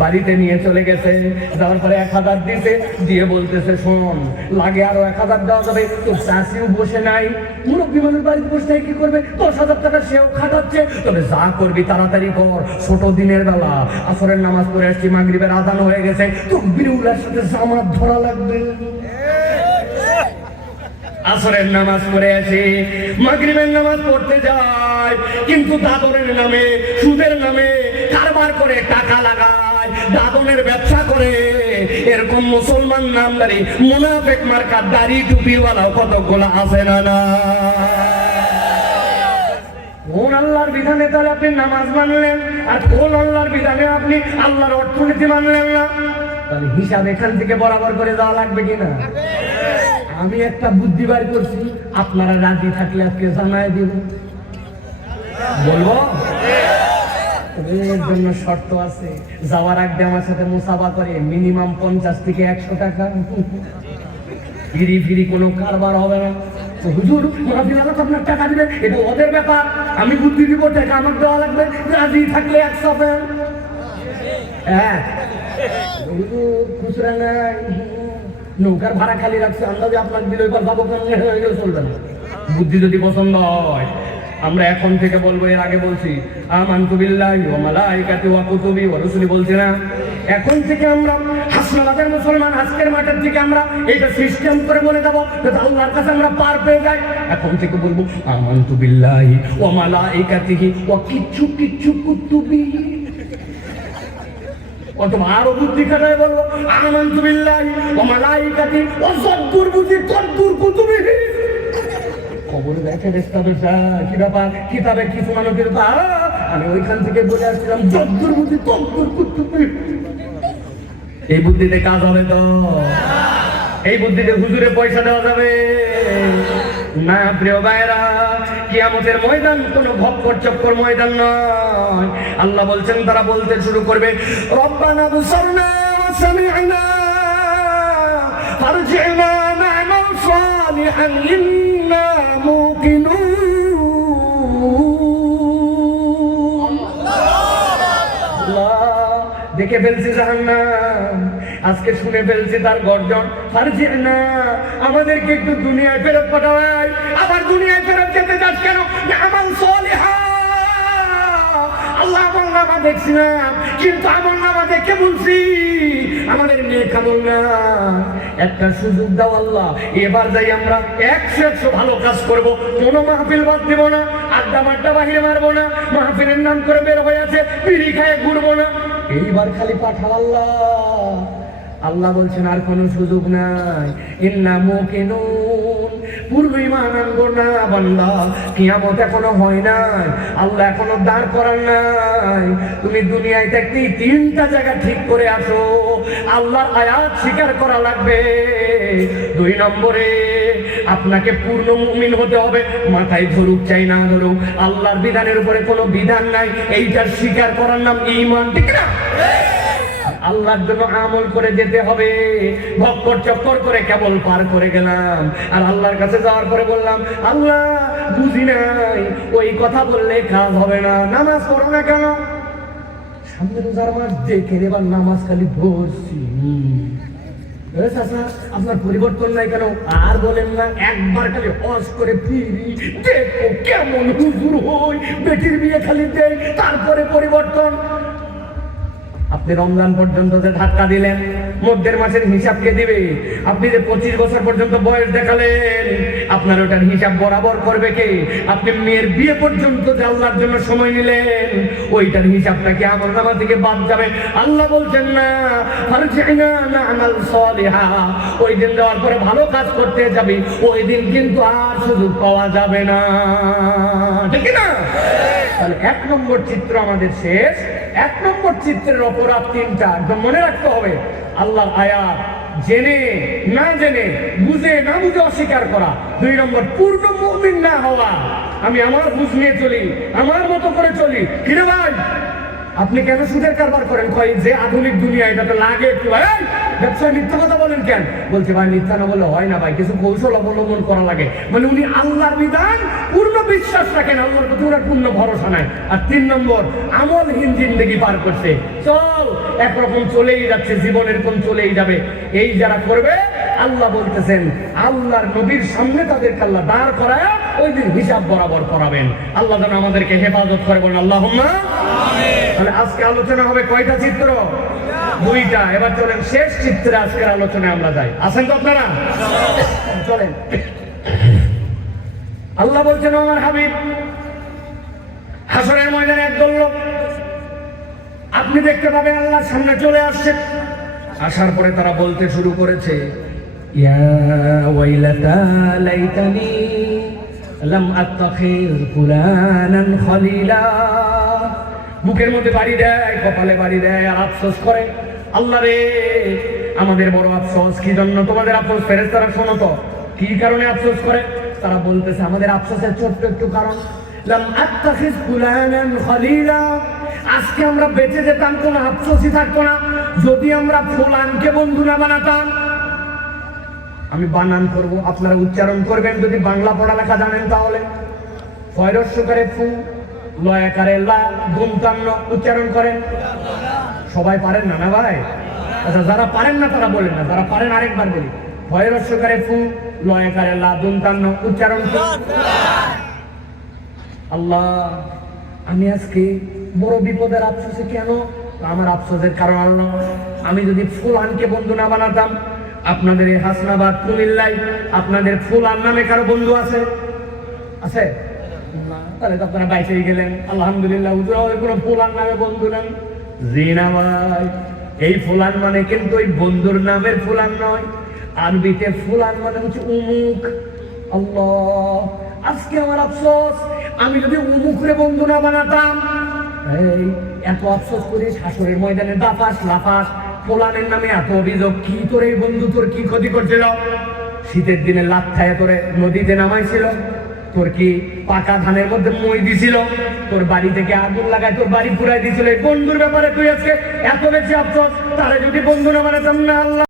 বাড়িতে নিয়ে চলে গেছে, যাওয়ার পরে 1000 দিতে, দিয়ে বলতেছে শোন লাগে আরো 1000 দেওয়া যাবে। তো চাষিও বসে নাই, মুরব্বী মানুষ বাড়িতে বসে থেকে কি করবে? 10,000 টাকা সেও খাটাচ্ছে। তবে যা করবি তাড়াতাড়ি কর, ছোট দিনের বেলা আসরের নামাজ পড়ে আসছি, মাগরিবের আজান হয়ে গেছে, তো বিরুলার সাথে জামাত ধরা লাগবে। আসরের নামাজ পড়ে আসি, মাগরিবের নামাজ পড়তে যায়, কিন্তু দাদনের নামে সুদের নামে কারবার করে টাকা লাগায়, দাদনের ব্যবসা করে। এরকম মুসলমান নামদারি মুনাফিক মার্কা দাড়ি টুপিওয়ালাও কতগুলো আছে না না। কোন আল্লাহর বিধানে তাহলে আপনি নামাজ মানলেন, আর কোন আল্লাহর বিধানে আপনি আল্লাহর অর্থনীতি মানলেন না? তাহলে হিসাব এখান থেকে বরাবর করে যাওয়া লাগবে কিনা? আমি একটা বুদ্ধি বার করছি, আপনারা রাজি থাকলে আজকে জানায় দিব। বলবো? এর জন্য শর্ত আছে, যাওয়ার আগে আমার সাথে মুসাফা করে মিনিমাম 50 থেকে 100 টাকা। ফিরি ফিরি কোনো কারবার হবে না। তো হুজুর মাহফিল আলাদা আপনার টাকা দিবে, এটা ওদের ব্যাপার, আমি বুদ্ধি দিব, টাকা আমার দেওয়া লাগবে। রাজি থাকলে 100 পেন। হ্যাঁ খুচরা নাই, নৌকার ভাড়া খালি রাখছে, আন্দাজে আপনার দিলে এবার যাবো কেন, চলবে না। বুদ্ধি যদি পছন্দ হয় আমরা এখন থেকে বলবো, এর আগে বলছি আমানতু বিল্লাহি ওয়া মালাইকাতিহি ওয়া কুতুবিহি ওয়া রুসুলি, বলছি না? এখন থেকে আমরা হাসনাবাদের মুসলমান, আজকের মাঠের থেকে আমরা এটা সিস্টেম করে বলে যাবো, যাতে আল্লাহর কাছে আমরা পার পেয়ে যাই। এখন থেকে বলবো আমানতু বিল্লাহি ওয়া মালাইকাতিহি ওয়া কিচ্ছু কুতুবিহি। অথবা আরো বুদ্ধি খাটায় বলবো আমানতু বিল্লাহি ওয়া মালাইকাতিহি ওয়া যদ্দুর বুদ্ধি তদ্দুর কুতুবিহি। খবরে দেখে কি ব্যাপার, কিতাবে কিছু মানুষের আমি ওইখান থেকে বলে আসছিলাম যদ্দুর বুদ্ধি তদ্দুর কুতুবিহি। এই বুদ্ধিতে কাজ হবে তো? এই বুদ্ধিতে হুজুরে পয়সা দেওয়া যাবে না? প্রিয় ভাইরা, কিয়ামতের ময়দান কোন ভক্কর চক্কর ময়দান নয়। আল্লাহ বলছেন, তারা বলতে শুরু করবে রব্বানা বুসরনা ওয়া সামি'না ফারজি'না না'মাল সালিহান ইন্না মুকিনুন। দেখে ফেলছি জাহান্নাম, আজকে শুনে ফেলছি তার গর্জন। ফারজি'না, আমাদেরকে একটু দুনিয়ায় ফেরত পাঠায়। আবার দুনিয়ায় ফেরত যেতে যাস কেন? না'মাল সালিহা, আল্লাহ আমলনামা দেখছি না, কিন্তু আমলনামা দেখে বলছি আমাদের নেক আমল না। একটা সুযোগ দাও আল্লাহ, এবার যাই আমরা 100 ভালো কাজ করব, কোনো মাহফিল বাদ দেব না, আড্ডা মাড্ডা বাহিরে মারবো না, মাহফিলের নাম করে বের হয়ে আছে বিড়ি খায় ঘুরবো না। এইবার খালি পাঠাও আল্লাহ। আল্লাহ বলছেন আর কোনো সুযোগ নাই, ইন্না মুকিনুন, পূর্ব ঈমান আনবো না বান্দা, কিয়ামত এখনো হয় নাই, আল্লাহ এখনো দাঁড় করান নাই। তুমি দুনিয়ায় থাকতেই 3টা জায়গা ঠিক করে আসো। আল্লাহর আয়াত স্বীকার করা লাগবে। 2 নম্বরে আপনাকে পূর্ণ মুমিন হতে হবে, মাথায় ধরুক চাই না ধরুক, আল্লাহর বিধানের উপরে কোনো বিধান নাই, এইটার স্বীকার করার নাম ঈমান, ঠিক না? আল্লাহর জন্য আমল করে যেতে হবে। ভক্কর চক্কর করে কেবল পার করে গেলাম, আর আল্লাহর কাছে যাওয়ার পরে বললাম, আল্লাহ বুঝি নাই, ওই কথা বললে কাজ হবে না। নামাজ পড়ো না কেন? সামনে রোজার মাস, দেখে এবার নামাজ খালি পড়ছি। আপনার পরিবর্তন নাই কেন? আর বলেন না, একবার খালি হজ করে ফিরি, দেখো কেমন হুজুর হই, বেটির বিয়ে খালি দেয়, তারপরে পরিবর্তন। আপনি রমজান পর্যন্ত যে ধাক্কা দিলেন, মধ্যের মাসের হিসাব কে দিবে? আপনি যে 25 বছর পর্যন্ত বয়স দেখালেন, আপনার ওটার হিসাব বরাবর করবে কে? আপনি মেয়ের বিয়ে পর্যন্ত যে আল্লাহর জন্য সময় নিলেন, ওইটার হিসাবটা কি আমলনামা থেকে বাদ যাবে? আল্লাহ বলছেন না, ফারজিনা না'মাল সালিহা, ওই দিন যাওয়ার পরে ভালো কাজ করতে যাবি, ওই দিন কিন্তু আর সুযোগ পাওয়া যাবে না, ঠিক না? তাহলে 1 নম্বর চিত্র আমাদের শেষ। 1 নম্বর চিত্রের অপরাধ 3টা, একদম মনে রাখতে হবে। আল্লাহর আয়াত জেনে না জেনে, বুঝে না বুঝে অস্বীকার করা। 2 নম্বর, পূর্ণ মুমিন না হওয়া। আমি আমার বুঝ নিয়ে চলি, আমার মতো করে চলি। কিরে ভাই, আপনি কেন সুদের কারবার করেন? কয় যে আধুনিক দুনিয়া, এটা তো লাগে একটু। ব্যবসায় মিথ্যা কথা বলেন কেন? বলছে ভাই মিথ্যা না বলে হয় না ভাই, কিছু কৌশল অবলম্বন করা লাগে। মানে উনি আল্লাহর বিধান পূর্ণ বিশ্বাস রাখেন, আল্লাহর প্রতি ওনার পূর্ণ ভরসা নাই। আর 3 নম্বর, আমলহীন জিন্দেগি পার করছে। চল একরকম চলেই যাচ্ছে, জীবনের কোন চলেই যাবে। এই যারা করবে, আল্লাহ বলতেছেন আল্লাহর নবীর সামনে তাদেরকে আল্লাহ দাঁড় করায় ওই দিন হিসাব বরাবর করাবেন। আল্লাহ যেন আমাদেরকে হেফাজত করে, বলেন আল্লাহুম্মা আমিন। তাহলে আজকে আলোচনা হবে কয়টা চিত্র? 2টা। এবার চলেন শেষ চিত্রে আজকের আলোচনায় আমরা যাই। আছেন তো আপনারা? চলেন। আল্লাহ বলছেন, আমার হাবিব, হাসরের ময়দানে একদল লোক আপনি দেখতে পাবেন আল্লাহর সামনে চলে আসছে। আসার পরে তারা বলতে শুরু করেছে, ইয়া ওয়াইলাতা লাইতানি লাম আত্তাখিজ ফুলানান খলিলা। বুকের মধ্যে বাড়ি দেয়, কপালে বাড়ি দেয়, আর আফসোস করে, আল্লাহ রে আমাদের বড় আফসোস। কি জন্য তোমাদের আফসোস? ফেরেশতারা শোনো তো, কি কারণে আফসোস করে? তারা বলতেছে আমাদের আফসোসের ছোট্ট একটু কারণ, লাম আত্তাখিজ ফুলানান খলিলা, আজকে আমরা বেঁচে যেতাম, কোনো আফসোসই থাকতো না যদি আমরা ফুলানকে বন্ধু না বানাতাম। আমি বানান করব, আপনারা উচ্চারণ করবেন যদি বাংলা পড়ালেখা জানেন তাহলে। ফয়রস্যকারে ফু, লয়াকারে লা, গুমতান্ন উচ্চারণ করেন। সবাই পারেন না, না ভাই? আচ্ছা, যারা পারেন না তারা বলেন না, যারা পারেন আরেকবার বলি। ফয়রস্যকারে ফু, লয়াকারে লা, গুমতান্ন উচ্চারণ করেন। আল্লাহ, আমি আজকে বড় বিপদের আফসোসে। কেন? আমার আফসোসের কারণ আল্লাহ, আমি যদি ফুলানকে বন্ধু না বানাতাম। আপনাদের এই হাসনাবাদ কুমিল্লায় আপনাদের ফুলান নামে কারো বন্ধু আছে? আছে না? তাহলে তো আপনারা বাইচেই গেলেন, আলহামদুলিল্লাহ। হুজুর আমাদের কোনো ফুলান নামে বন্ধু নেন? জি না ভাই, এই ফুলান মানে কিন্তু ওই বন্ধুর নামের ফুলান নয়। আরবিতে ফুলান মানে হচ্ছে উমুক। আল্লাহ, আজকে আমার আফসোস, আমি যদি উমুকরে বন্ধু না বানাতাম। এই এত আফসোস করি, হাসরের ময়দানে দাফাস লাফাস, ফুলানের নামে এত অভিযোগ। কি তোর এই বন্ধু তোর কি ক্ষতি করছিল? শীতের দিনে লাত খায় তোরে নদীতে নামাইছিল, তোর কি পাকা ধানের মধ্যে মই দিছিল, তোর বাড়ি থেকে আগুন লাগায় তোর বাড়ি পুরাই দিছিল। এই বন্ধুর ব্যাপারে তুই আজকে এত বেশি আফসোস, তারা যদি বন্ধু না বানাতাম না আল্লাহ।